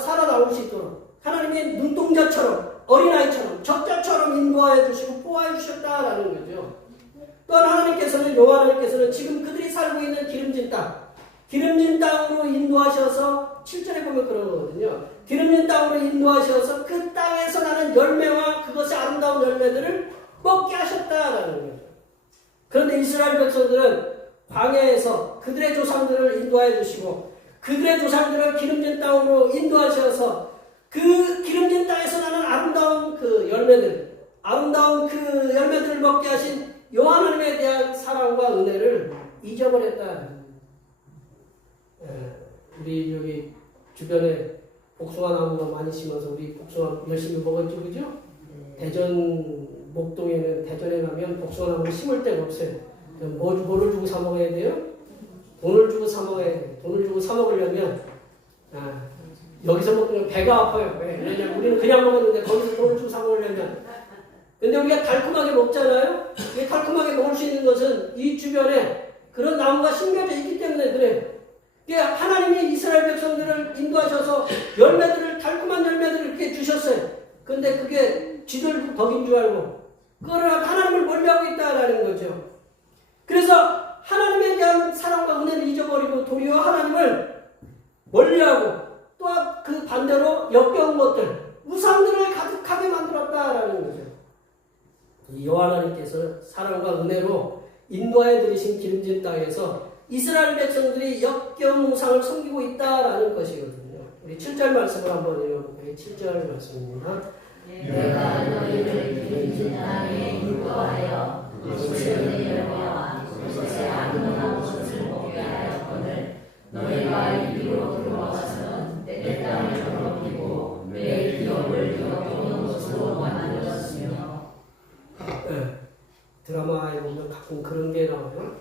살아나올 수 있도록 하나님의 눈동자처럼 어린아이처럼 적자처럼 인도하여 주시고 보호해 주셨다라는 거죠. 또한 하나님께서는 여호와 하나님께서는 지금 그들이 살고 있는 기름진 땅으로 인도하셔서 7절에 보면 그런 거거든요. 기름진 땅으로 인도하셔서 그 땅에서 나는 열매와 그것의 아름다운 열매들을 먹게 하셨다라는 거죠. 그런데 이스라엘 백성들은 광야에서 그들의 조상들을 인도하여 주시고 그들의 조상들을 기름진 땅으로 인도하셔서 그 기름진 땅에서 나는 아름다운 그 열매들을 먹게 하신 여호와 하나님에 대한 사랑과 은혜를 잊어버렸다. 우리 여기 주변에 복숭아 나무가 많이 심어서 우리 복숭아 열심히 먹었죠, 그죠? 대전에 가면 복숭아 나무 심을 데가 없어요. 뭐를 주고 사 먹어야 돼요? 돈을 주고 사 먹어야 돼요. 돈을 주고 사 먹으려면 여기서 먹으면 배가 아파요. 왜냐면 우리는 그냥 먹었는데 거기서 돈을 주고 사 먹으려면. 근데 우리가 달콤하게 먹잖아요. 이 달콤하게 먹을 수 있는 것은 이 주변에 그런 나무가 심겨져 있기 때문에 그래요. 하나님이 이스라엘 백성들을 인도하셔서 달콤한 열매들을 이렇게 주셨어요. 근데 그게 쥐들 덕인 줄 알고 그거를 하나님을 멀리하고 있다라는 거죠. 그래서 하나님에 대한 사랑과 은혜를 잊어버리고 도리어 하나님을 멀리하고 또 그 반대로 역겨운 것들, 우상들을 가득하게 만들었다라는 거죠. 이 여호와 하나님께서 사랑과 은혜로 인도하여 들이신 기름진 땅에서 이스라엘 백성들이 역겨운 우상을 섬기고 있다라는 것이거든요. 우리 7절 말씀을 한번 읽어볼게요. 7절 말씀입니다. 내가 너희를 기름진 땅에 인도하여 그것의 열매와 그것의 아름다운 것을 먹게 하였거늘 너희가 이리로 들어와서는 내 땅을 더럽히고 내 기업을 더럽히는 것으로 만들었으며. 드라마에 보면 가끔 그런 게 나와요.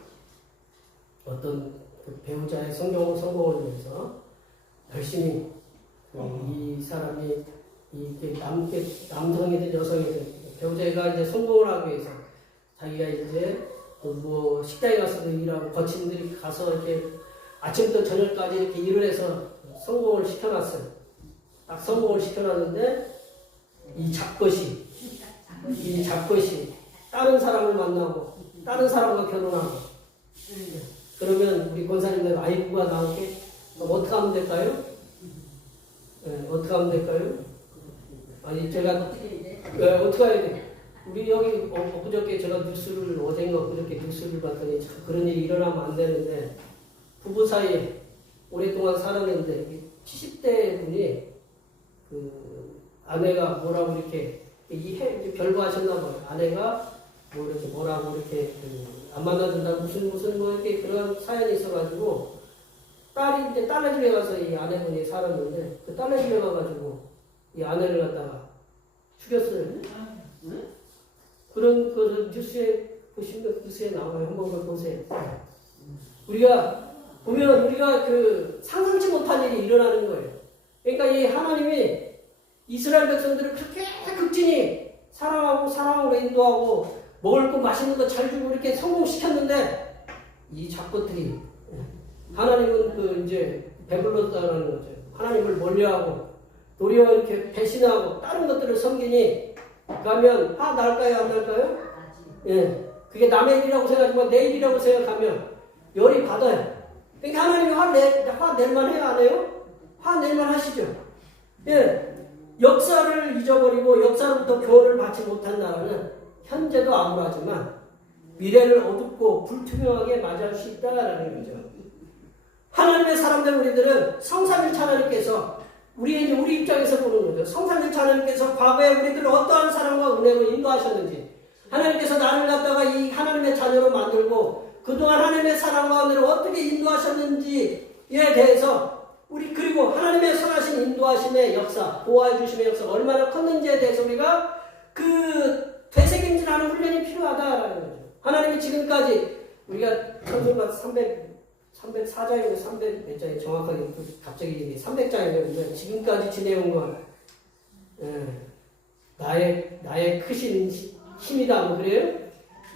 어떤 그 배우자의 성공을 위해서 열심히 이 사람이 이게 남성이든 여성이든 배우자가 이제 성공을 하기 위해서 자기가 이제 뭐 식당에 가서도 일하고 거친 들이 가서 이렇게 아침부터 저녁까지 이렇게 일을 해서 성공을 시켜놨어요. 딱 성공을 시켜놨는데 이 잡것이 다른 사람을 만나고 다른 사람과 결혼하고 그러면 우리 권사님들 아이부가 나오게 어떻게 하면 될까요? 어떻게 하면 될까요? 아니 제가 어떻게 해야 돼? 우리 여기 엊그저께 제가 어젠가 엊그저께 뉴스를 봤더니 참 그런 일이 일어나면 안 되는데 부부 사이에 오랫동안 살았는데 70대 분이 그 아내가 뭐라고 이렇게 별거하셨나 봐요. 아내가 뭐 이렇게 뭐라고 이렇게 안 만나준다 무슨 뭐 이렇게 그런 사연이 있어가지고 딸이 이제 딸네 집에 가서 이 아내분이 살았는데 그 딸네 집에 가가지고 이 아내를 갖다가 죽였어요. 그런 그 뉴스에 보시면 뉴스에 나와요. 한번 그걸 보세요. 우리가 보면 우리가 그 상상치 못한 일이 일어나는 거예요. 그러니까 이 하나님이 이스라엘 백성들을 그렇게 극진히 사랑으로 인도하고 먹을 거 맛있는 거 잘 주고 이렇게 성공시켰는데 이 잡것들이 하나님은 그 이제 배불렀다는 거죠. 하나님을 멀리하고 도리어 이렇게 배신하고 다른 것들을 섬기니 가면 화 날까요 안 날까요? 예, 그게 남의 일이라고 생각하지만 내 일이라고 생각하면 열이 받아요. 그러니까 하나님이 화낼만 해요 안 해요? 화낼만 하시죠. 예, 역사를 잊어버리고 역사로부터 교훈을 받지 못한 나라는 현재도 암울하지만 미래를 어둡고 불투명하게 맞이할 수 있다라는 거죠. 하나님의 사람들 우리들은 성삼일체 하나님께서 우리 입장에서 보는 거죠. 성삼일체 하나님께서 과거에 우리들을 어떠한 사랑과 은혜로 인도하셨는지 하나님께서 나를 갖다가 이 하나님의 자녀로 만들고 그동안 하나님의 사랑과 은혜로 어떻게 인도하셨는지에 대해서 그리고 하나님의 선하신 인도하심의 역사, 보호해 주심의 역사가 얼마나 컸는지에 대해서 우리가 그 되새김질하는 훈련이 필요하다라는 거죠. 하나님이 지금까지 우리가 천수가 304장이고 300 몇 장이 정확하게 갑자기 300장이었는데 지금까지 지내온 건 나의 크신 힘이다 뭐 그래요?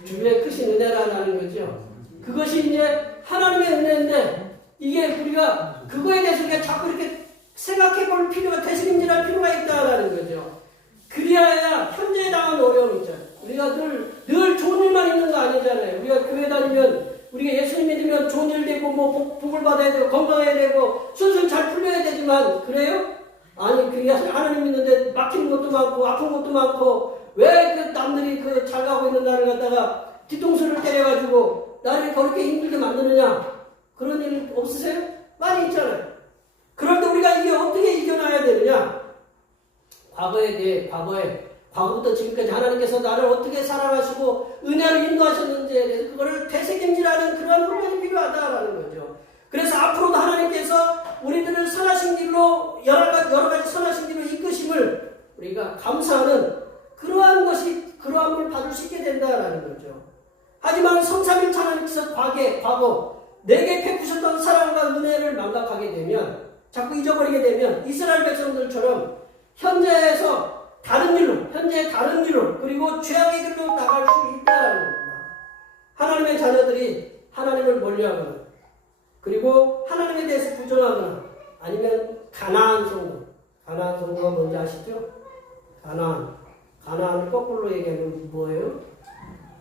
주의 크신 은혜라는 거죠. 그것이 이제 하나님의 은혜인데 이게 우리가 그거에 대해서 우리가 자꾸 이렇게 생각해 볼 필요가 되새김질할 필요가 있다라는 거죠. 그리하여 현재에 당한 어려움 있잖아요. 우리가 늘 좋은 일만 있는 거 아니잖아요. 우리가 교회 다니면 우리가 예수님 믿으면 좋은 일 되고 뭐 복을 받아야 되고 건강해야 되고 순순히 잘 풀려야 되지만 그래요? 아니 그게 하나님 믿는데 막히는 것도 많고 아픈 것도 많고 왜 그 남들이 그 잘 가고 있는 나를 갖다가 뒤통수를 때려가지고 나를 그렇게 힘들게 만드느냐 그런 일 없으세요? 많이 있잖아요. 그럴 때 우리가 이게 어떻게 이겨나야 되느냐? 과거부터 지금까지 하나님께서 나를 어떻게 사랑하시고 은혜를 인도하셨는지에 대해서 그거를 되새김질하는 그러한 훈련이 필요하다라는 거죠. 그래서 앞으로도 하나님께서 우리들을 선하신 길로 여러 가지 선하신 길로 이끄심을 우리가 감사하는 그러한 걸 받을 수 있게 된다라는 거죠. 하지만 성삼일체 하나님께서 과거 내게 베푸셨던 사랑과 은혜를 망각하게 되면 자꾸 잊어버리게 되면 이스라엘 백성들처럼 현재의 다른 길로 그리고 죄악의 길로 나갈 수 있다는 겁니다. 하나님의 자녀들이 하나님을 멀리하거나 그리고 하나님에 대해서 부정하거나 아니면 가나안 성도가 뭔지 아시죠? 가나안을 거꾸로 얘기하면 뭐예요?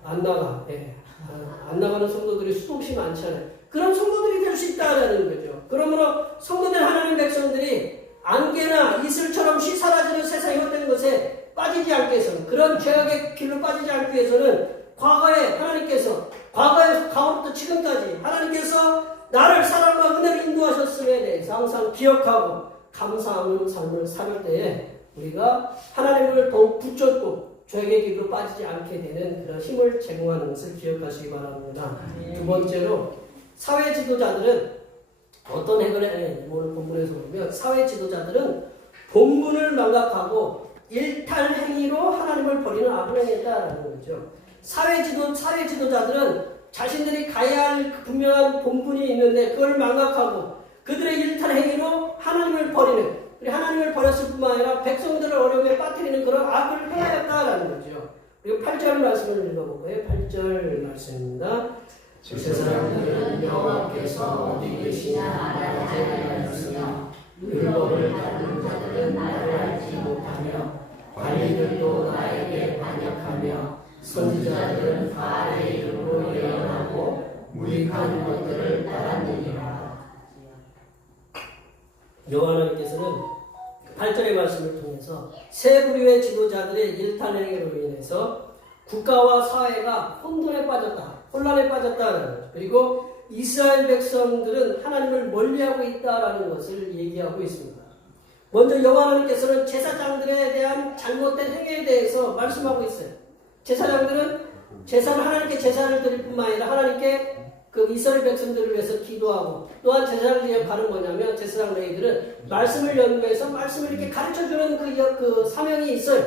안 나가는 성도들이 수없이 많잖아요. 그런 성도들이 될 수 있다는 거죠. 그러므로 성도된 하나님 백성들이 안개나 이슬처럼 사라지는 세상에 헛되는 것에 빠지지 않기 위해서는 그런 죄악의 길로 빠지지 않기 위해서는 과거부터 지금까지 하나님께서 나를 사랑과 은혜를 인도하셨음에 대해서 항상 기억하고 감사하는 삶을 살 때에 우리가 하나님을 더욱 붙잡고 죄악의 길로 빠지지 않게 되는 그런 힘을 제공하는 것을 기억하시기 바랍니다. 두 번째로 사회 지도자들은 어떤 오늘 본문에서 보면 사회 지도자들은 본분을 망각하고 일탈 행위로 하나님을 버리는 악을 행했다라는 거죠. 사회 지도자들은 자신들이 가야 할 분명한 본분이 있는데 그걸 망각하고 그들의 일탈 행위로 하나님을 버리는 하나님을 버렸을 뿐만 아니라 백성들을 어려움에 빠뜨리는 그런 악을 행하였다라는 거죠. 그리고 8절 말씀을 읽어볼까요? 8절 말씀입니다. 세상들은 여호와께서 어디 계시냐 알지 못하였으며 율법을 다루는 자들은 나를 알지 못하며 관리들도 나에게 반역하며 선지자들은 바알의 이름으로 예언하고 무익한 것들을 따랐느니라. 여호와 하나님께서는 8절의 말씀을 통해서 세 부류의 지도자들의 일탈행위로 인해서 국가와 사회가 혼돈에 빠졌다라는 거죠. 그리고 이스라엘 백성들은 하나님을 멀리하고 있다라는 것을 얘기하고 있습니다. 먼저 여호와 하나님께서는 제사장들에 대한 잘못된 행위에 대해서 말씀하고 있어요. 제사장들은 하나님께 제사를 드릴 뿐만 아니라 하나님께 그 이스라엘 백성들을 위해서 기도하고 또한 제사장의 역할은 뭐냐면 제사장 너희들은 말씀을 연구해서 말씀을 이렇게 가르쳐주는 그 사명이 있어요.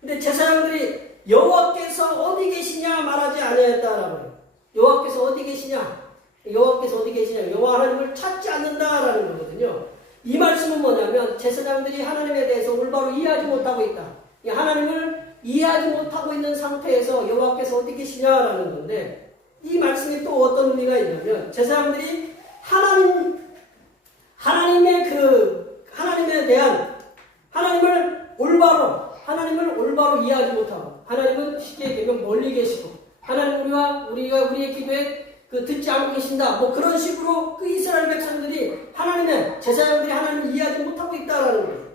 근데 제사장들이 여호와께서 어디 계시냐 말하지 아니하였다라고 해요. 여호와께서 어디 계시냐? 여호와 하나님을 찾지 않는다라는 거거든요. 이 말씀은 뭐냐면 제사장들이 하나님에 대해서 올바로 이해하지 못하고 있다. 하나님을 이해하지 못하고 있는 상태에서 여호와께서 어디 계시냐라는 건데 이 말씀이 또 어떤 의미가 있냐면 제사장들이 하나님에 대한 하나님을 올바로 이해하지 못하고 하나님은 쉽게 얘기하면 멀리 계시고 하나님 우리의 기도에 듣지 않고 계신다 뭐 그런 식으로 그 이스라엘 백성들이 제사장들이 하나님을 이해하지 못하고 있다라는 거예요.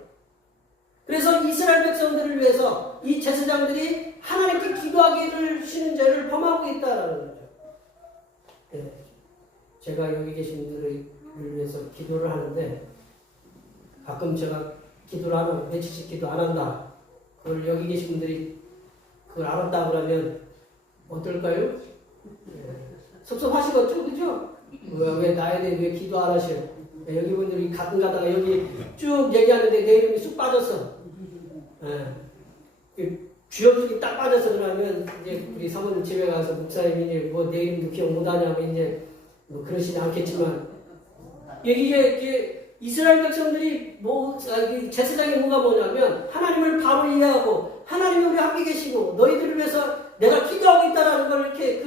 그래서 이스라엘 백성들을 위해서 이 제사장들이 하나님께 기도하기를 쉬는 죄를 범하고 있다라는 거죠. 네. 제가 여기 계신 분들을 위해서 기도를 하는데 가끔 제가 기도를 하면 며칠씩 기도 안 한다. 그걸 여기 계신 분들이 그걸 알았다 그러면 어떨까요? 네. 섭섭하시겠죠? 그죠? 왜 나에 대해 왜 기도 안 하셔? 네. 여기 분들이 가끔 가다가 여기 쭉 얘기하는데 내 이름이 쑥 빠졌어. 네. 쥐어주기 딱 빠져서 그러면 이제 우리 사모님 집에 가서 목사님이 이제 뭐 내 이름도 기억 못하냐고 이제 뭐 그러시지 않겠지만 이게 이스라엘 백성들이 제사장의 뭔가 뭐냐면 하나님을 바로 이해하고 하나님이 우리 함께 계시고 너희들을 위해서 내가 기도하고 있다라는 걸 이렇게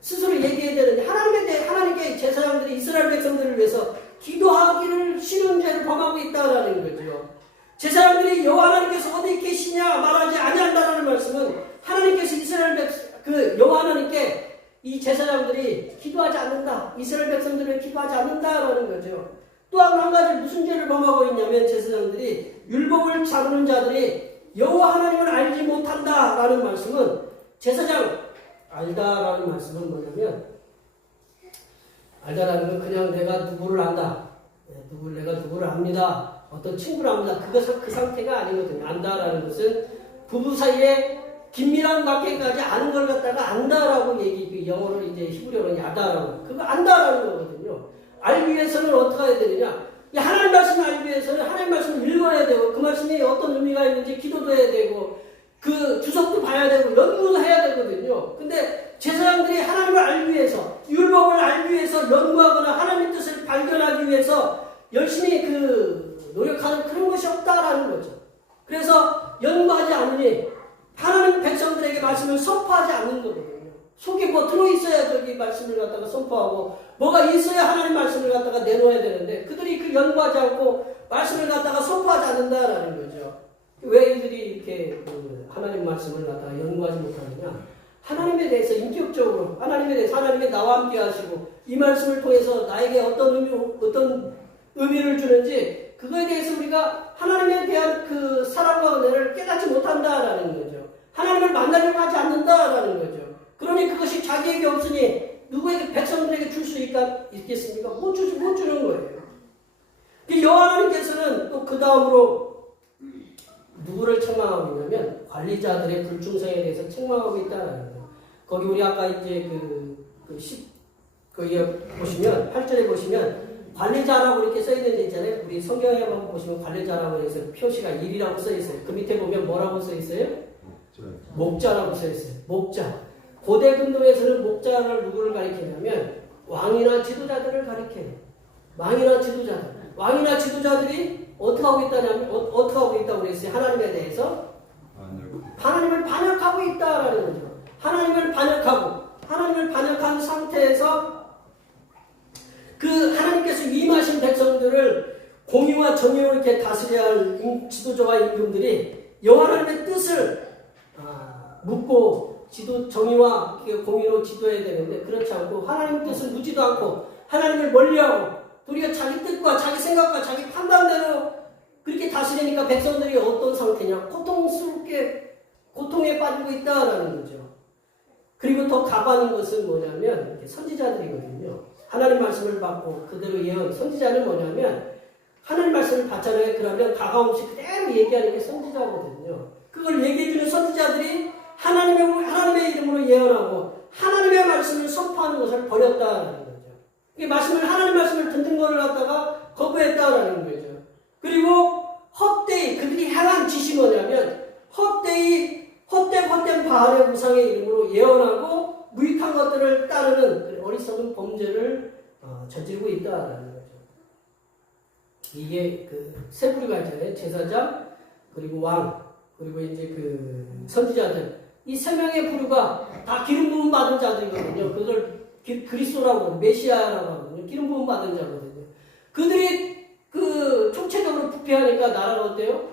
스스로 얘기해야 되는데 하나님께 제사장들이 이스라엘 백성들을 위해서 기도하기를 싫은 죄를 범하고 있다라는 거죠. 제사장들이 여호와 하나님께서 어디 계시냐 말하지 아니한다라는 말씀은 하나님께서 여호와 하나님께 이 제사장들이 기도하지 않는다. 이스라엘 백성들을 기도하지 않는다라는 거죠. 또한 한 가지 무슨 죄를 범하고 있냐면 제사장들이 율법을 잡는 자들이 여호와 하나님을 알지 못한다라는 말씀은 제사장 알다라는 말씀은 뭐냐면 알다라는 건 그냥 내가 누구를 안다. 내가 누구를 압니다. 어떤 친구를 압니다. 그 상태가 아니거든요. 안다라는 것은 부부 사이에 긴밀한 관계까지 아는 걸 갖다가 안다라고 영어로 이제 히브리어로 야다라고 그거 안다라는 거거든요. 알기 위해서는 어떻게 해야 되느냐? 하나님 말씀을 알기 위해서는 하나님 말씀을 읽어야 되고 그 말씀에 어떤 의미가 있는지 기도도 해야 되고 그 주석도 봐야 되고 연구도 해야 되거든요. 근데 제사장들이 하나님을 알기 위해서 율법을 알기 위해서 연구하거나 하나님의 뜻을 발견하기 위해서 열심히 노력하는 그런 것이 없다라는 거죠. 그래서 연구하지 않으니 하나님 백성들에게 말씀을 선포하지 않는 거거든요. 속에 뭐 들어있어야 저기 말씀을 갖다가 선포하고 뭐가 있어야 하나님 말씀을 갖다가 내놓아야 되는데 그들이 연구하지 않고 말씀을 갖다가 선포하지 않는다라는 거죠. 왜 이들이 이렇게 하나님 말씀을 갖다가 연구하지 못하느냐? 하나님에 대해서 인격적으로 하나님이 나와 함께 하시고 이 말씀을 통해서 나에게 어떤 의미를 주는지 그거에 대해서 우리가 하나님에 대한 사랑과 은혜를 깨닫지 못한다라는 거죠. 하나님을 만나려고 하지 않는다라는 거죠. 그러니 그것이 자기에게 없으니 누구에게 백성들에게 줄 수 있겠습니까? 못 주는 거예요. 여호와 하나님께서는 또 그 다음으로 누구를 책망하고 있냐면 관리자들의 불충성에 대해서 책망하고 있다라는 거예요. 거기 우리 아까 이제 거기에 보시면 8절에 보시면 관리자라고 이렇게 써있는 데 있잖아요. 우리 성경에 한번 보시면 관리자라고 해서 표시가 1이라고 써있어요. 그 밑에 보면 뭐라고 써있어요? 목자라고 써있어요. 목자. 고대 근동에서는 목자를 누구를 가리키냐면 왕이나 지도자들을 가리켜요. 왕이나 지도자들이 어떻게 하고 있다고 그랬어요? 하나님에 대해서 하나님을 반역하고 있다라는 거죠. 하나님을 반역한 상태에서 하나님께서 위임하신 백성들을 공의와 정의로 이렇게 다스려야 할 지도자와 임금들이 여호와 하나님의 뜻을 묻고 정의와 공의로 지도해야 되는데 그렇지 않고 하나님 뜻을 묻지도 않고 하나님을 멀리하고 우리가 자기 뜻과 자기 생각과 자기 판단대로 그렇게 다스리니까 백성들이 어떤 상태냐? 고통에 빠지고 있다라는 거죠. 그리고 더 가관인 것은 뭐냐면 선지자들이거든요. 하나님 말씀을 받고 그대로 예언. 선지자는 뭐냐면 하나님 말씀을 받잖아요. 그러면 가감없이 그대로 얘기하는 게 선지자거든요. 그걸 얘기해주는 선지자들이 하나님의 이름으로 예언하고 하나님의 말씀을 선포하는 것을 버렸다라는 거죠. 하나님 말씀을 듣는 것을 갖다가 거부했다라는 거죠. 그리고 그들이 향한 짓이 뭐냐면 헛된 바알의 우상의 이름으로 예언하고 무익한 것들을 따르는 어리석은 범죄를 저지르고 있다라는 거죠. 이게 세 부류가 있잖아요. 제사장, 그리고 왕, 그리고 이제 선지자들. 이 세 명의 부류가 다 기름 부음 받은 자들이거든요. 그걸 그리스도라고 메시아라고 하거든요. 기름 부음 받은 자거든요. 그들이 총체적으로 부패하니까 나라가 어때요?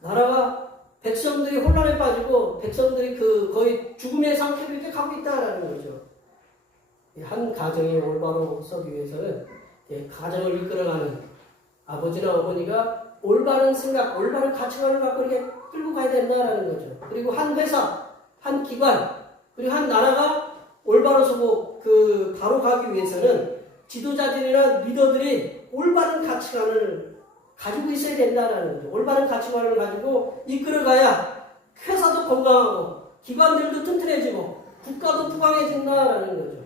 나라가 백성들이 혼란에 빠지고 백성들이 거의 죽음의 상태로 이렇게 가고 있다라는 거죠. 한 가정이 올바로 서기 위해서는 가정을 이끌어가는 아버지나 어머니가 올바른 생각, 올바른 가치관을 갖고 이렇게 끌고 가야 된다라는 거죠. 그리고 한 회사, 한 기관, 그리고 한 나라가 올바로 서고 바로 가기 위해서는 지도자들이나 리더들이 올바른 가치관을 가지고 있어야 된다라는 거죠. 올바른 가치관을 가지고 이끌어가야 회사도 건강하고 기관들도 튼튼해지고 국가도 부강해진다라는 거죠.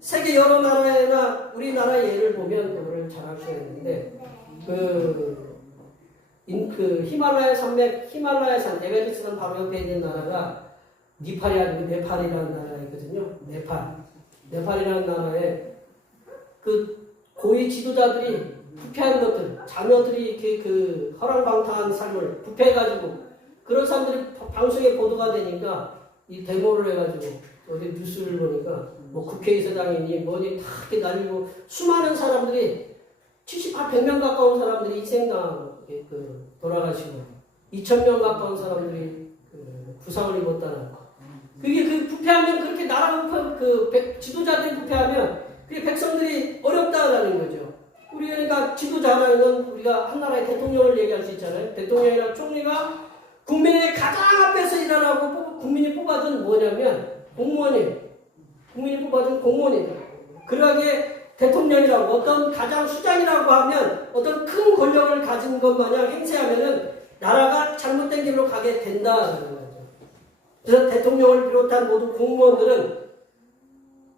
세계 여러 나라나 우리나라 예를 보면 그거를 잘 아셔야되는데 히말라야 산 에베레스트산 바로 옆에 있는 나라가 니팔이 아니고 네팔이라는 나라이거든요. 네팔이라는 나라에 고위 지도자들이 부패한 것들, 자녀들이 이렇게 허랑방탕한 삶을 부패해가지고 그런 사람들이 방송에 보도가 되니까 이 데모를 해가지고 어디 뉴스를 보니까 뭐 국회의사당이니 뭐니 다 이렇게 날리고 수많은 사람들이 100명 가까운 사람들이 희생당하고 돌아가시고 2,000명 가까운 사람들이 부상을 입었다는 거. 그게 부패하면 그렇게 나라 지도자들이 부패하면 그게 백성들이 어렵다라는 거죠. 우리 그러니까 지도자라는 건 우리가 한 나라의 대통령을 얘기할 수 있잖아요. 대통령이나 총리가 국민의 가장 앞에서 일하라고 국민이 뽑아준 뭐냐면 공무원이에요. 국민이 뽑아준 공무원이에요. 그러하게 대통령이라고 어떤 가장 수장이라고 하면 어떤 큰 권력을 가진 것 마냥 행세하면은 나라가 잘못된 길로 가게 된다는 거죠. 그래서 대통령을 비롯한 모든 공무원들은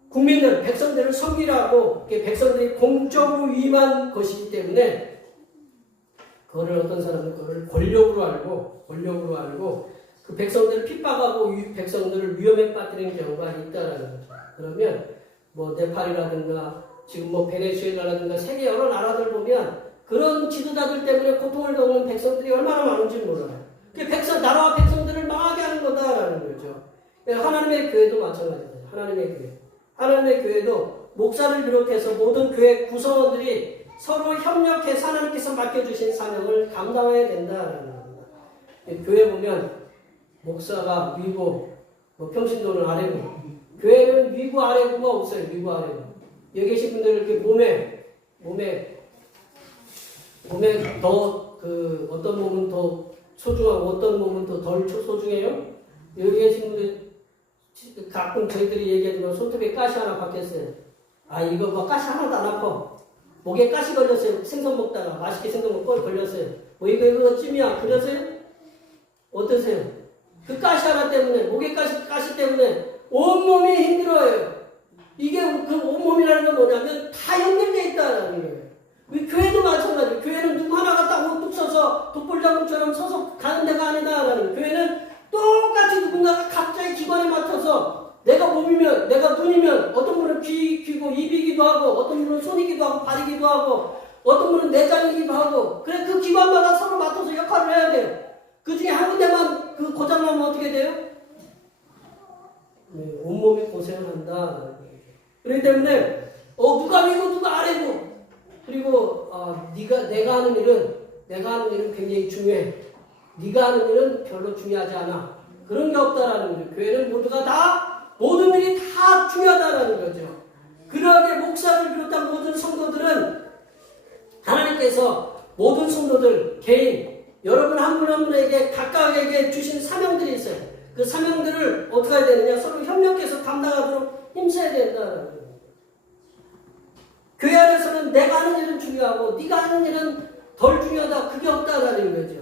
국민들, 백성들을 섬기라고 백성들이 공적으로 위임한 것이기 때문에 그거를 어떤 사람은 그거를 권력으로 알고 그 백성들을 핍박하고 백성들을 위험에 빠뜨리는 경우가 있다라는 거죠. 그러면 뭐 네팔이라든가 지금 뭐 베네수엘라라든가 세계 여러 나라들 보면 그런 지도자들 때문에 고통을 겪는 백성들이 얼마나 많은지 몰라요. 나라와 백성들을 망하게 하는 거다라는 거죠. 하나님의 교회도 마찬가지예요. 하나님의 교회도 목사를 비롯해서 모든 교회 구성원들이 서로 협력해서 하나님께서 맡겨주신 사명을 감당해야 된다라는 겁니다. 교회 보면 목사가 위고 평신도는 아래고 교회는 위고 아래고가 없어요. 위고 아래고. 여기 계신 분들 이렇게 몸에 더 어떤 몸은 더 소중하고 어떤 몸은 더 덜 소중해요. 여기 계신 분들 가끔 저희들이 얘기하지만 손톱에 가시 하나 박혔어요. 이거 뭐 가시 하나도 안 아파. 목에 가시 걸렸어요. 생선 먹다가 맛있게 생선 먹고 걸렸어요. 이거 찜이야. 그러세요? 어떠세요? 그 가시 하나 때문에 목에 가시 때문에 온몸이 힘들어요. 이게 그 온몸이라는 건 뭐냐면 다 연결되어 있다는 거예요. 교회도 마찬가지예요. 교회는 누구 하나가 딱 뚝 서서 독불장군처럼 서서 가는 데가 아니다라는 거예요. 교회는 똑같이 누군가가 각자의 기관에 맞춰서 내가 몸이면 내가 눈이면 어떤 분은 귀고 입이기도 하고 어떤 분은 손이기도 하고 발이기도 하고 어떤 분은 내장이기도 하고 그래 그 기관마다 서로 맡아서 역할을 해야 돼요. 그 중에 한 군데만 고장나면 어떻게 돼요? 온몸이 고생을 한다. 그렇기 때문에 누가 위고 누가 아래고 그리고 내가 하는 일은 굉장히 중요해. 네가 하는 일은 별로 중요하지 않아. 그런 게 없다라는 거죠. 교회는 모든 일이 다 중요하다라는 거죠. 그러하게 목사를 비롯한 모든 성도들은 하나님께서 모든 성도들 개인 여러분 한 분 한 분에게 각각에게 주신 사명들이 있어요. 그 사명들을 어떻게 해야 되느냐? 서로 협력해서 감당하도록 힘써야 된다는 거예요. 교회 안에서는 내가 하는 일은 중요하고 네가 하는 일은 덜 중요하다. 그게 없다라는 거죠.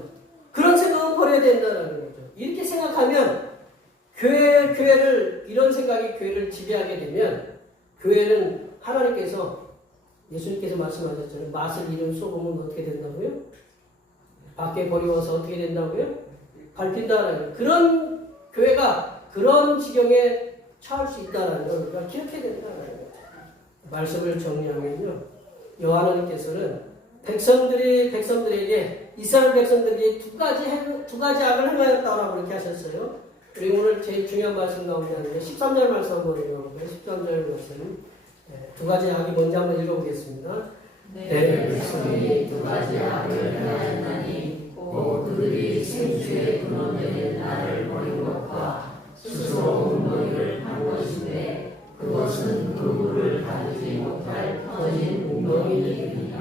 그런 생각은 버려야 된다는 거죠. 이렇게 생각하면 교회를 이런 생각이 교회를 지배하게 되면 교회는 하나님께서 예수님께서 말씀하셨잖아요. 맛을 잃은 소금은 어떻게 된다고요? 밖에 버리워서 어떻게 된다고요? 밟힌다라는 거예요. 그런 교회가 그런 지경에 처할 수 있다는 걸 우리가 기억해야 된다는 거예요. 말씀을 정리하면요. 여호와 하나님께서는 백성들에게 이스라엘 백성들에게 두 가지 악을 행하였다라고 이렇게 하셨어요. 그리고 오늘 제일 중요한 말씀 가운데 하는데 13절 말씀 한번 읽어볼까요? 13절 말씀 두 가지 악이 뭔지 한번 읽어보겠습니다. 내 백성이 두 가지 악을 행하였나니 곧 그들이 생수의 근원되는 나를 버린 것과 스스로 웅덩이를 판 것인데 그것은 그 물을 가두지 못할 터진 웅덩이니라.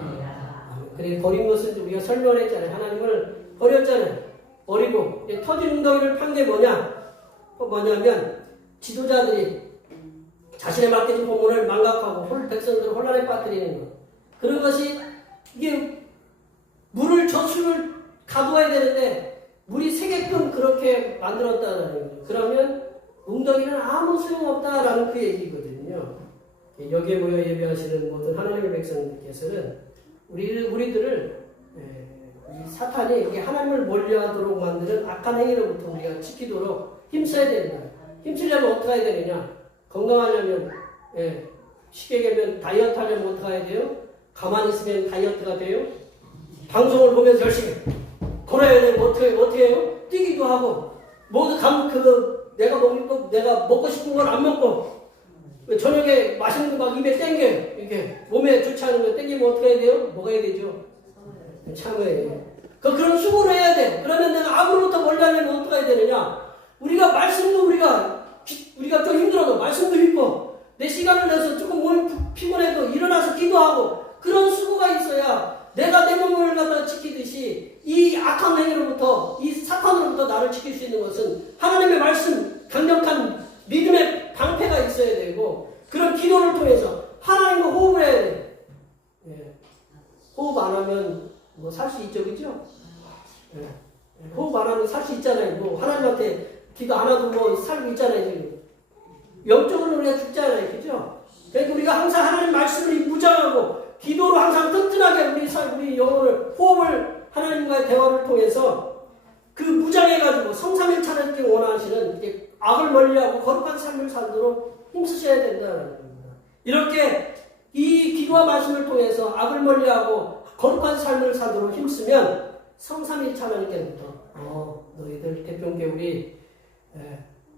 그래 버린 것을 우리가 설명을 했잖아요. 하나님을 버렸잖아요. 버리고 터진 웅덩이를 판 게 뭐냐면 지도자들이 자신의 맡겨진 공무원을 망각하고 백성들을 혼란에 빠뜨리는 것. 그런 것이 이게 저수를 가두어야 되는데 물이 새게끔 그렇게 만들었다는 거예요. 그러면 웅덩이는 아무 소용없다라는 그 얘기거든요. 여기에 모여 예배하시는 모든 하나님의 백성들께서는 우리들을 이 사탄이 이게 하나님을 멀리하도록 만드는 악한 행위로부터 우리가 지키도록 힘써야 된다. 힘쓰려면 어떻게 해야 되느냐? 건강하려면 쉽게 얘기하면 다이어트 하려면 어떻게 해야 돼요? 가만히 있으면 다이어트가 돼요? 방송을 보면서 열심히 걸어야 되면 어떻게 해요? 뛰기도 하고 모두 내가 먹고 싶은 걸 안 먹고 저녁에 맛있는 거 막 입에 땡겨 이렇게 몸에 좋지 않은 거 땡기면 어떻게 해야 돼요? 먹어야 되죠. 참아야 돼요. 그런 수고를 해야 돼. 그러면 내가 악으로부터 멀리 하려면 어떻게 해야 되느냐? 우리가 말씀도 우리가 좀 힘들어도 말씀도 읽고 내 시간을 내서 조금 몸이 피곤해도 일어나서 기도하고 그런 수고가 있어야 내가 내 몸을 갖다 지키듯이 이 악한 행위로부터 이 사탄으로부터 나를 지킬 수 있는 것은 하나님의 말씀 강력한 믿음의 방패가 있어야 되고 그런 기도를 통해서 하나님과 호흡을 해야 돼. 예. 호흡 안 하면 뭐 살 수 있죠, 그죠? 예. 호흡 안 하면 살 수 있잖아요. 뭐 하나님한테 기도 안 하고 뭐 살고 있잖아요, 지금. 영적으로 우리가 죽잖아요, 그죠? 그러니까 우리가 항상 하나님 말씀을 무장하고 기도로 항상 튼튼하게 우리 영혼을 호흡을 하나님과의 대화를 통해서 그 무장해가지고 성삼일차를 원하시는 악을 멀리하고 거룩한 삶을 살도록 힘쓰셔야 된다는 겁니다. 이렇게 이 기도와 말씀을 통해서 악을 멀리하고 거룩한 삶을 살도록 힘쓰면 성삼일차 하나님께부터 너희들 태평교회 우리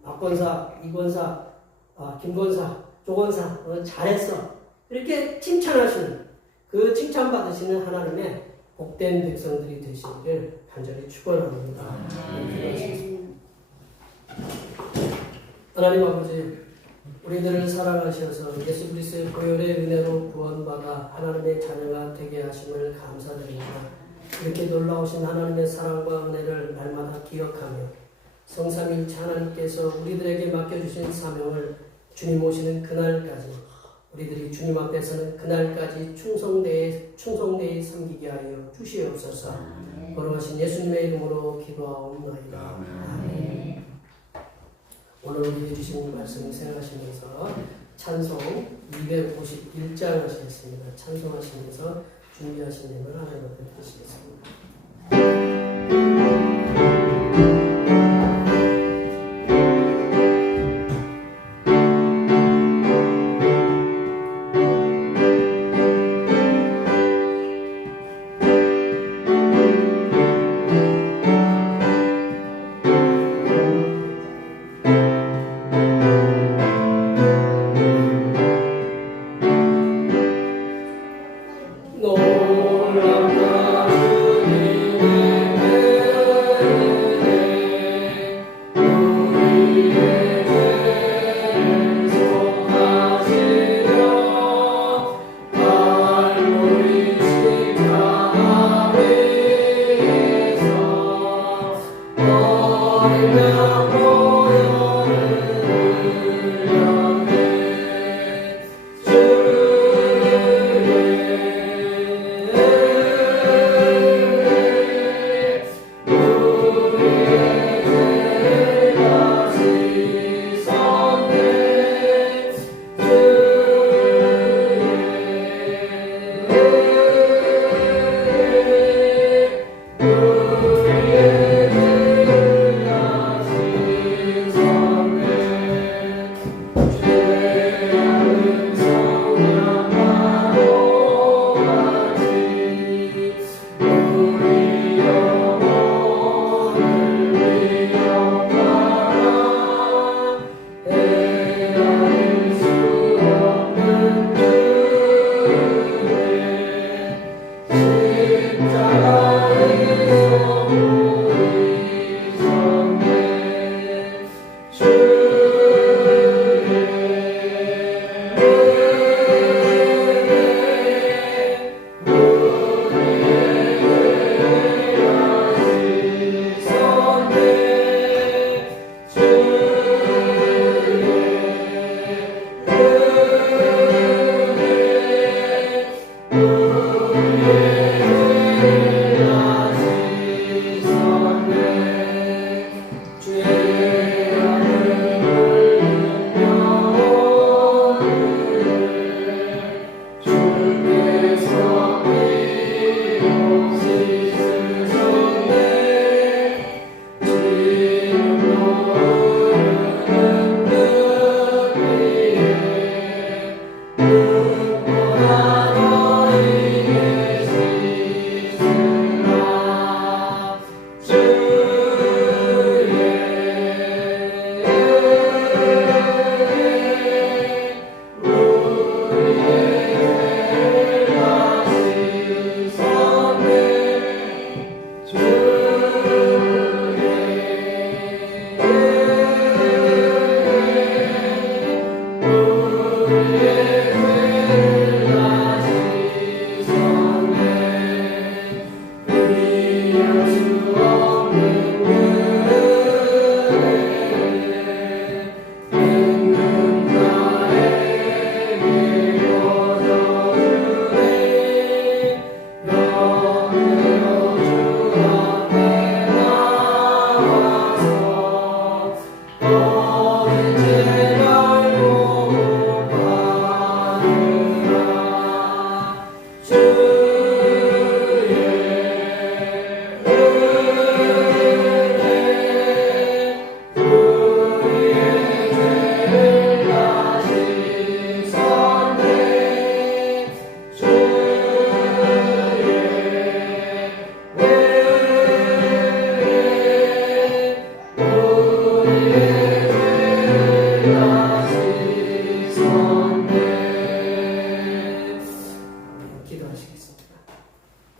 박권사, 이권사, 김권사, 조권사 잘했어 이렇게 칭찬하시는 그 칭찬받으시는 하나님의 복된 백성들이 되시기를 간절히 축원합니다. 하나님 아버지, 우리들을 사랑하셔서 예수 그리스도의 보혈의 은혜로 구원받아 하나님의 자녀가 되게 하심을 감사드립니다. 이렇게 놀라우신 하나님의 사랑과 은혜를 날마다 기억하며 성삼일체 하나님께서 우리들에게 맡겨주신 사명을 주님 오시는 그날까지 우리들이 주님 앞에서는 그날까지 충성되이 섬기게 하여 주시옵소서. 걸어가신 예수님의 이름으로 기도하옵나이다. 아멘. 오늘 우리에게 주신 말씀 생각하시면서 찬송 251장 하시겠습니다. 찬송하시면서 준비하신 님을 하나님 앞에 드리시겠습니다.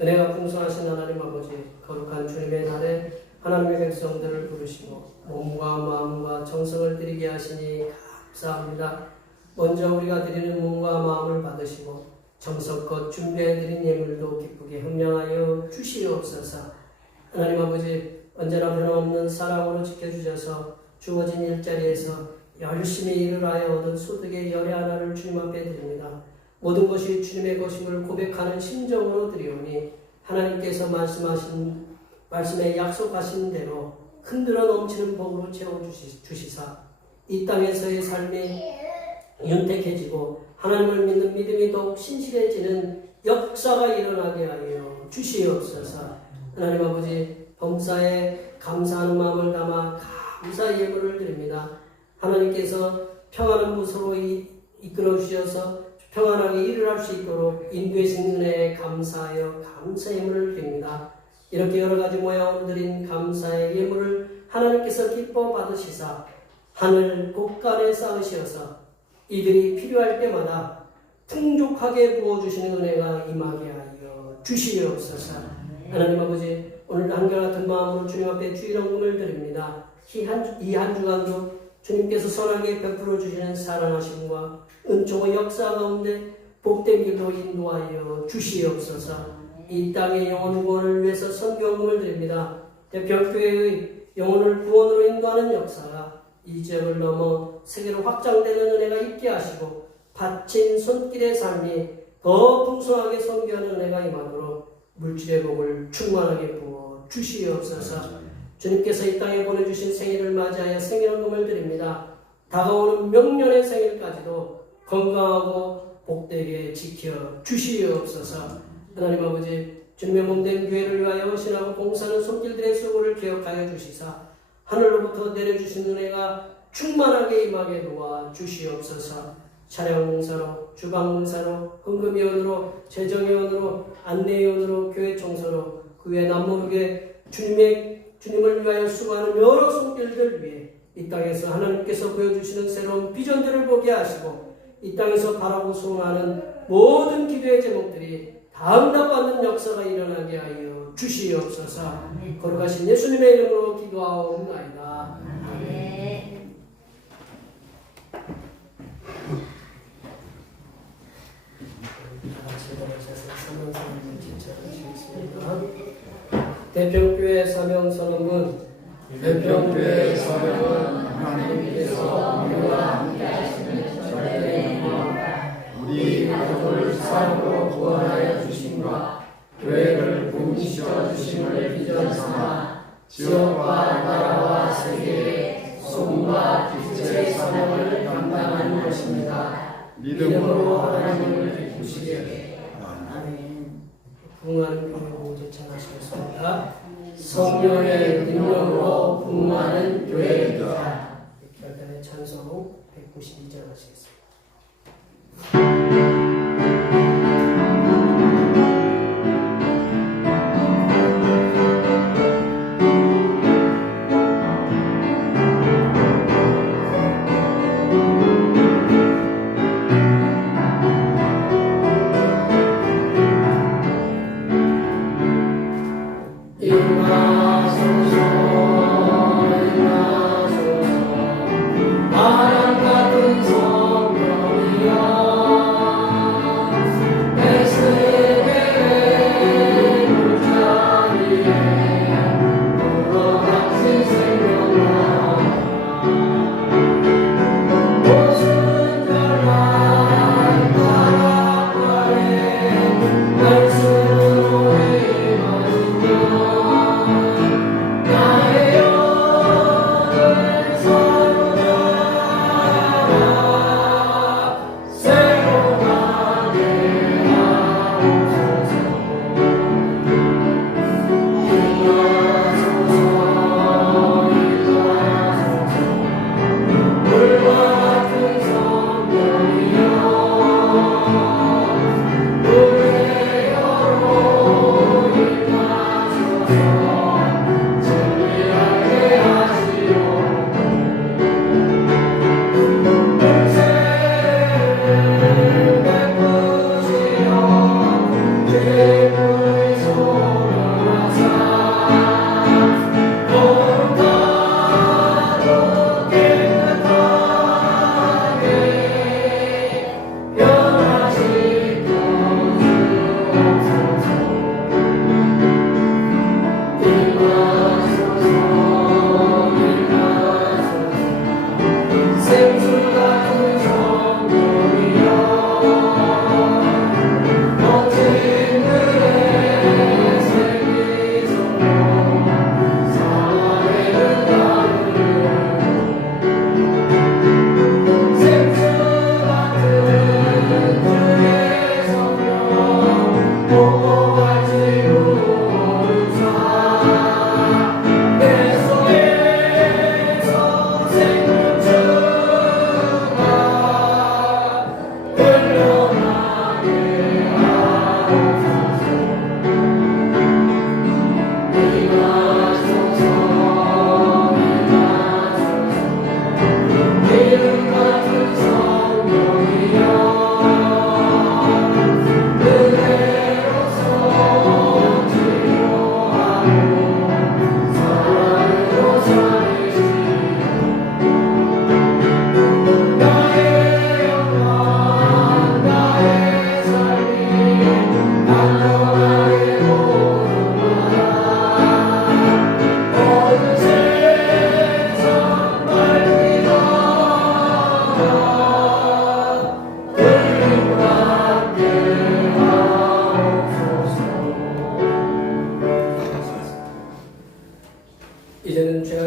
은혜가 풍성하신 하나님 아버지, 거룩한 주님의 날에 하나님의 백성들을 부르시고 몸과 마음과 정성을 드리게 하시니 감사합니다. 먼저 우리가 드리는 몸과 마음을 받으시고 정성껏 준비해드린 예물도 기쁘게 흠양하여 주시옵소서. 하나님 아버지, 언제나 변함없는 사랑으로 지켜주셔서 주어진 일자리에서 열심히 일을 하여 얻은 소득의 열의 하나를 주님 앞에 드립니다. 모든 것이 주님의 것임을 고백하는 심정으로 드리오니 하나님께서 말씀에 약속하신 대로 흔들어 넘치는 복으로 채워주시사 이 땅에서의 삶이 윤택해지고 하나님을 믿는 믿음이 더욱 신실해지는 역사가 일어나게 하여 주시옵소서. 하나님 아버지, 범사에 감사하는 마음을 담아 감사 예물을 드립니다. 하나님께서 평안한 곳으로 이끌어 주셔서 평안하게 일을 할 수 있도록 인도해주신 은혜에 감사하여 감사 예물을 드립니다. 이렇게 여러 가지 모양으로 드린 감사의 예물을 하나님께서 기뻐 받으시사 하늘 곳간에 쌓으시어서 이들이 필요할 때마다 풍족하게 부어주시는 은혜가 임하게 하여 주시옵소서. 하나님 아버지, 오늘 한결같은 마음으로 주님 앞에 주일헌금을 드립니다. 이 한 주간도 주님께서 선하게 베풀어 주시는 사랑하심과 은총의 역사 가운데 복된 길로 인도하여 주시옵소서. 이 땅의 영혼 구원을 위해서 선교헌금을 드립니다. 대평교회의 영혼을 구원으로 인도하는 역사가 이 지역을 넘어 세계로 확장되는 은혜가 있게 하시고 바친 손길의 삶이 더 풍성하게 선교하는 은혜가 임하도록 물질의 복을 충만하게 부어 주시옵소서. 주님께서 이 땅에 보내주신 생일을 맞이하여 생일헌금을 드립니다. 다가오는 명년의 생일까지도 건강하고 복되게 지켜 주시옵소서. 하나님 아버지, 주님의 몸된 교회를 위하여 신하고 봉사하는 손길들의 수고를 기억하여 주시사 하늘로부터 내려주신 은혜가 충만하게 임하게 도와 주시옵소서. 차량봉사로, 주방봉사로, 헌금위원으로, 재정위원으로, 안내위원으로, 교회 청소로, 그 외 남모르게 주님을 위하여 수고하는 여러 손길들 위해 이 땅에서 하나님께서 보여주시는 새로운 비전들을 보게 하시고 이 땅에서 바라고 소원하는 모든 기도의 제목들이 다 응답받는 역사가 일어나게 하여 주시옵소서. 거룩하신 예수님의 이름으로 기도하옵나이다. 아멘. 대평교회 사명선언문. 대평교회 사명은 하나님께서 우리와 함께 하시는 절대의 우리 가족을 사랑으로 구원하여 주심과 교회를 공시켜 주심을 비전 삼아 지역과 나라와 세계에 소금과 빛의 사명을 감당하는 것입니다. 믿음으로 하나님을 기쁘시게. 아멘. 부흥하는 교회 공제 찬양하시겠습니다. 성령의 능력으로 부흥하는 교회이다. 결단의 찬송 192장 하시겠습니다. 바람 같은 성령이여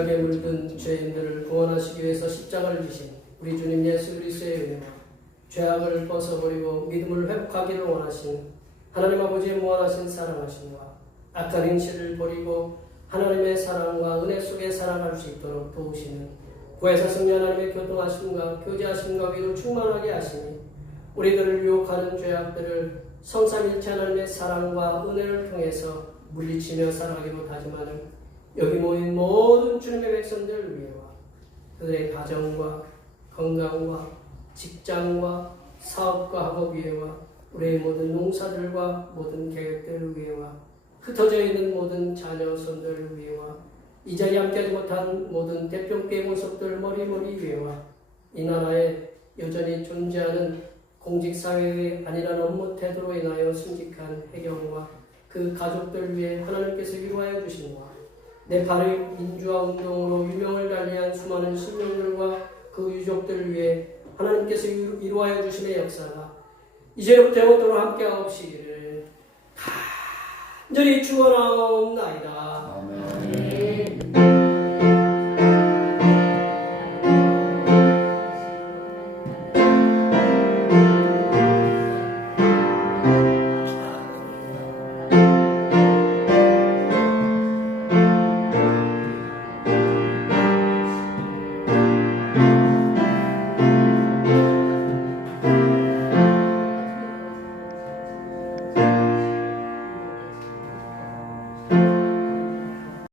죄악에 물든 죄인들을 구원하시기 위해서 십자가를 지신 우리 주님 예수 그리스도의 은혜와 죄악을 벗어버리고 믿음을 회복하기를 원하신 하나님 아버지의 무한하신 사랑하심과 악한 행실을 버리고 하나님의 사랑과 은혜 속에 살아갈 수 있도록 도우시는 구해사 성령 하나님의 교통하심과 교제하심과 위로 충만하게 하시니 우리들을 유혹하는 죄악들을 성삼일체 하나님의 사랑과 은혜를 통해서 물리치며 살아가기로 다짐하는 여기 모인 모든 주님의 백성들을 위해와 그들의 가정과 건강과 직장과 사업과 학업 위해와 우리의 모든 농사들과 모든 계획들을 위해와 흩어져 있는 모든 자녀 손들을 위해와 이 자리에 함께하지 못한 모든 대표교회 모습들 머리머리 위해와 이 나라에 여전히 존재하는 공직사회의 안일한 업무 태도로 인하여 순직한 해경과 그 가족들 위해 하나님께서 위로하여 주시노라. 내 발의 민주화 운동으로 유명을 달리한 수많은 신령들과 그 유족들 위해 하나님께서 위로하여 주심의 역사가 이제부터 영원토록 함께하옵시기를 간절히 축원하옵나이다. 아멘.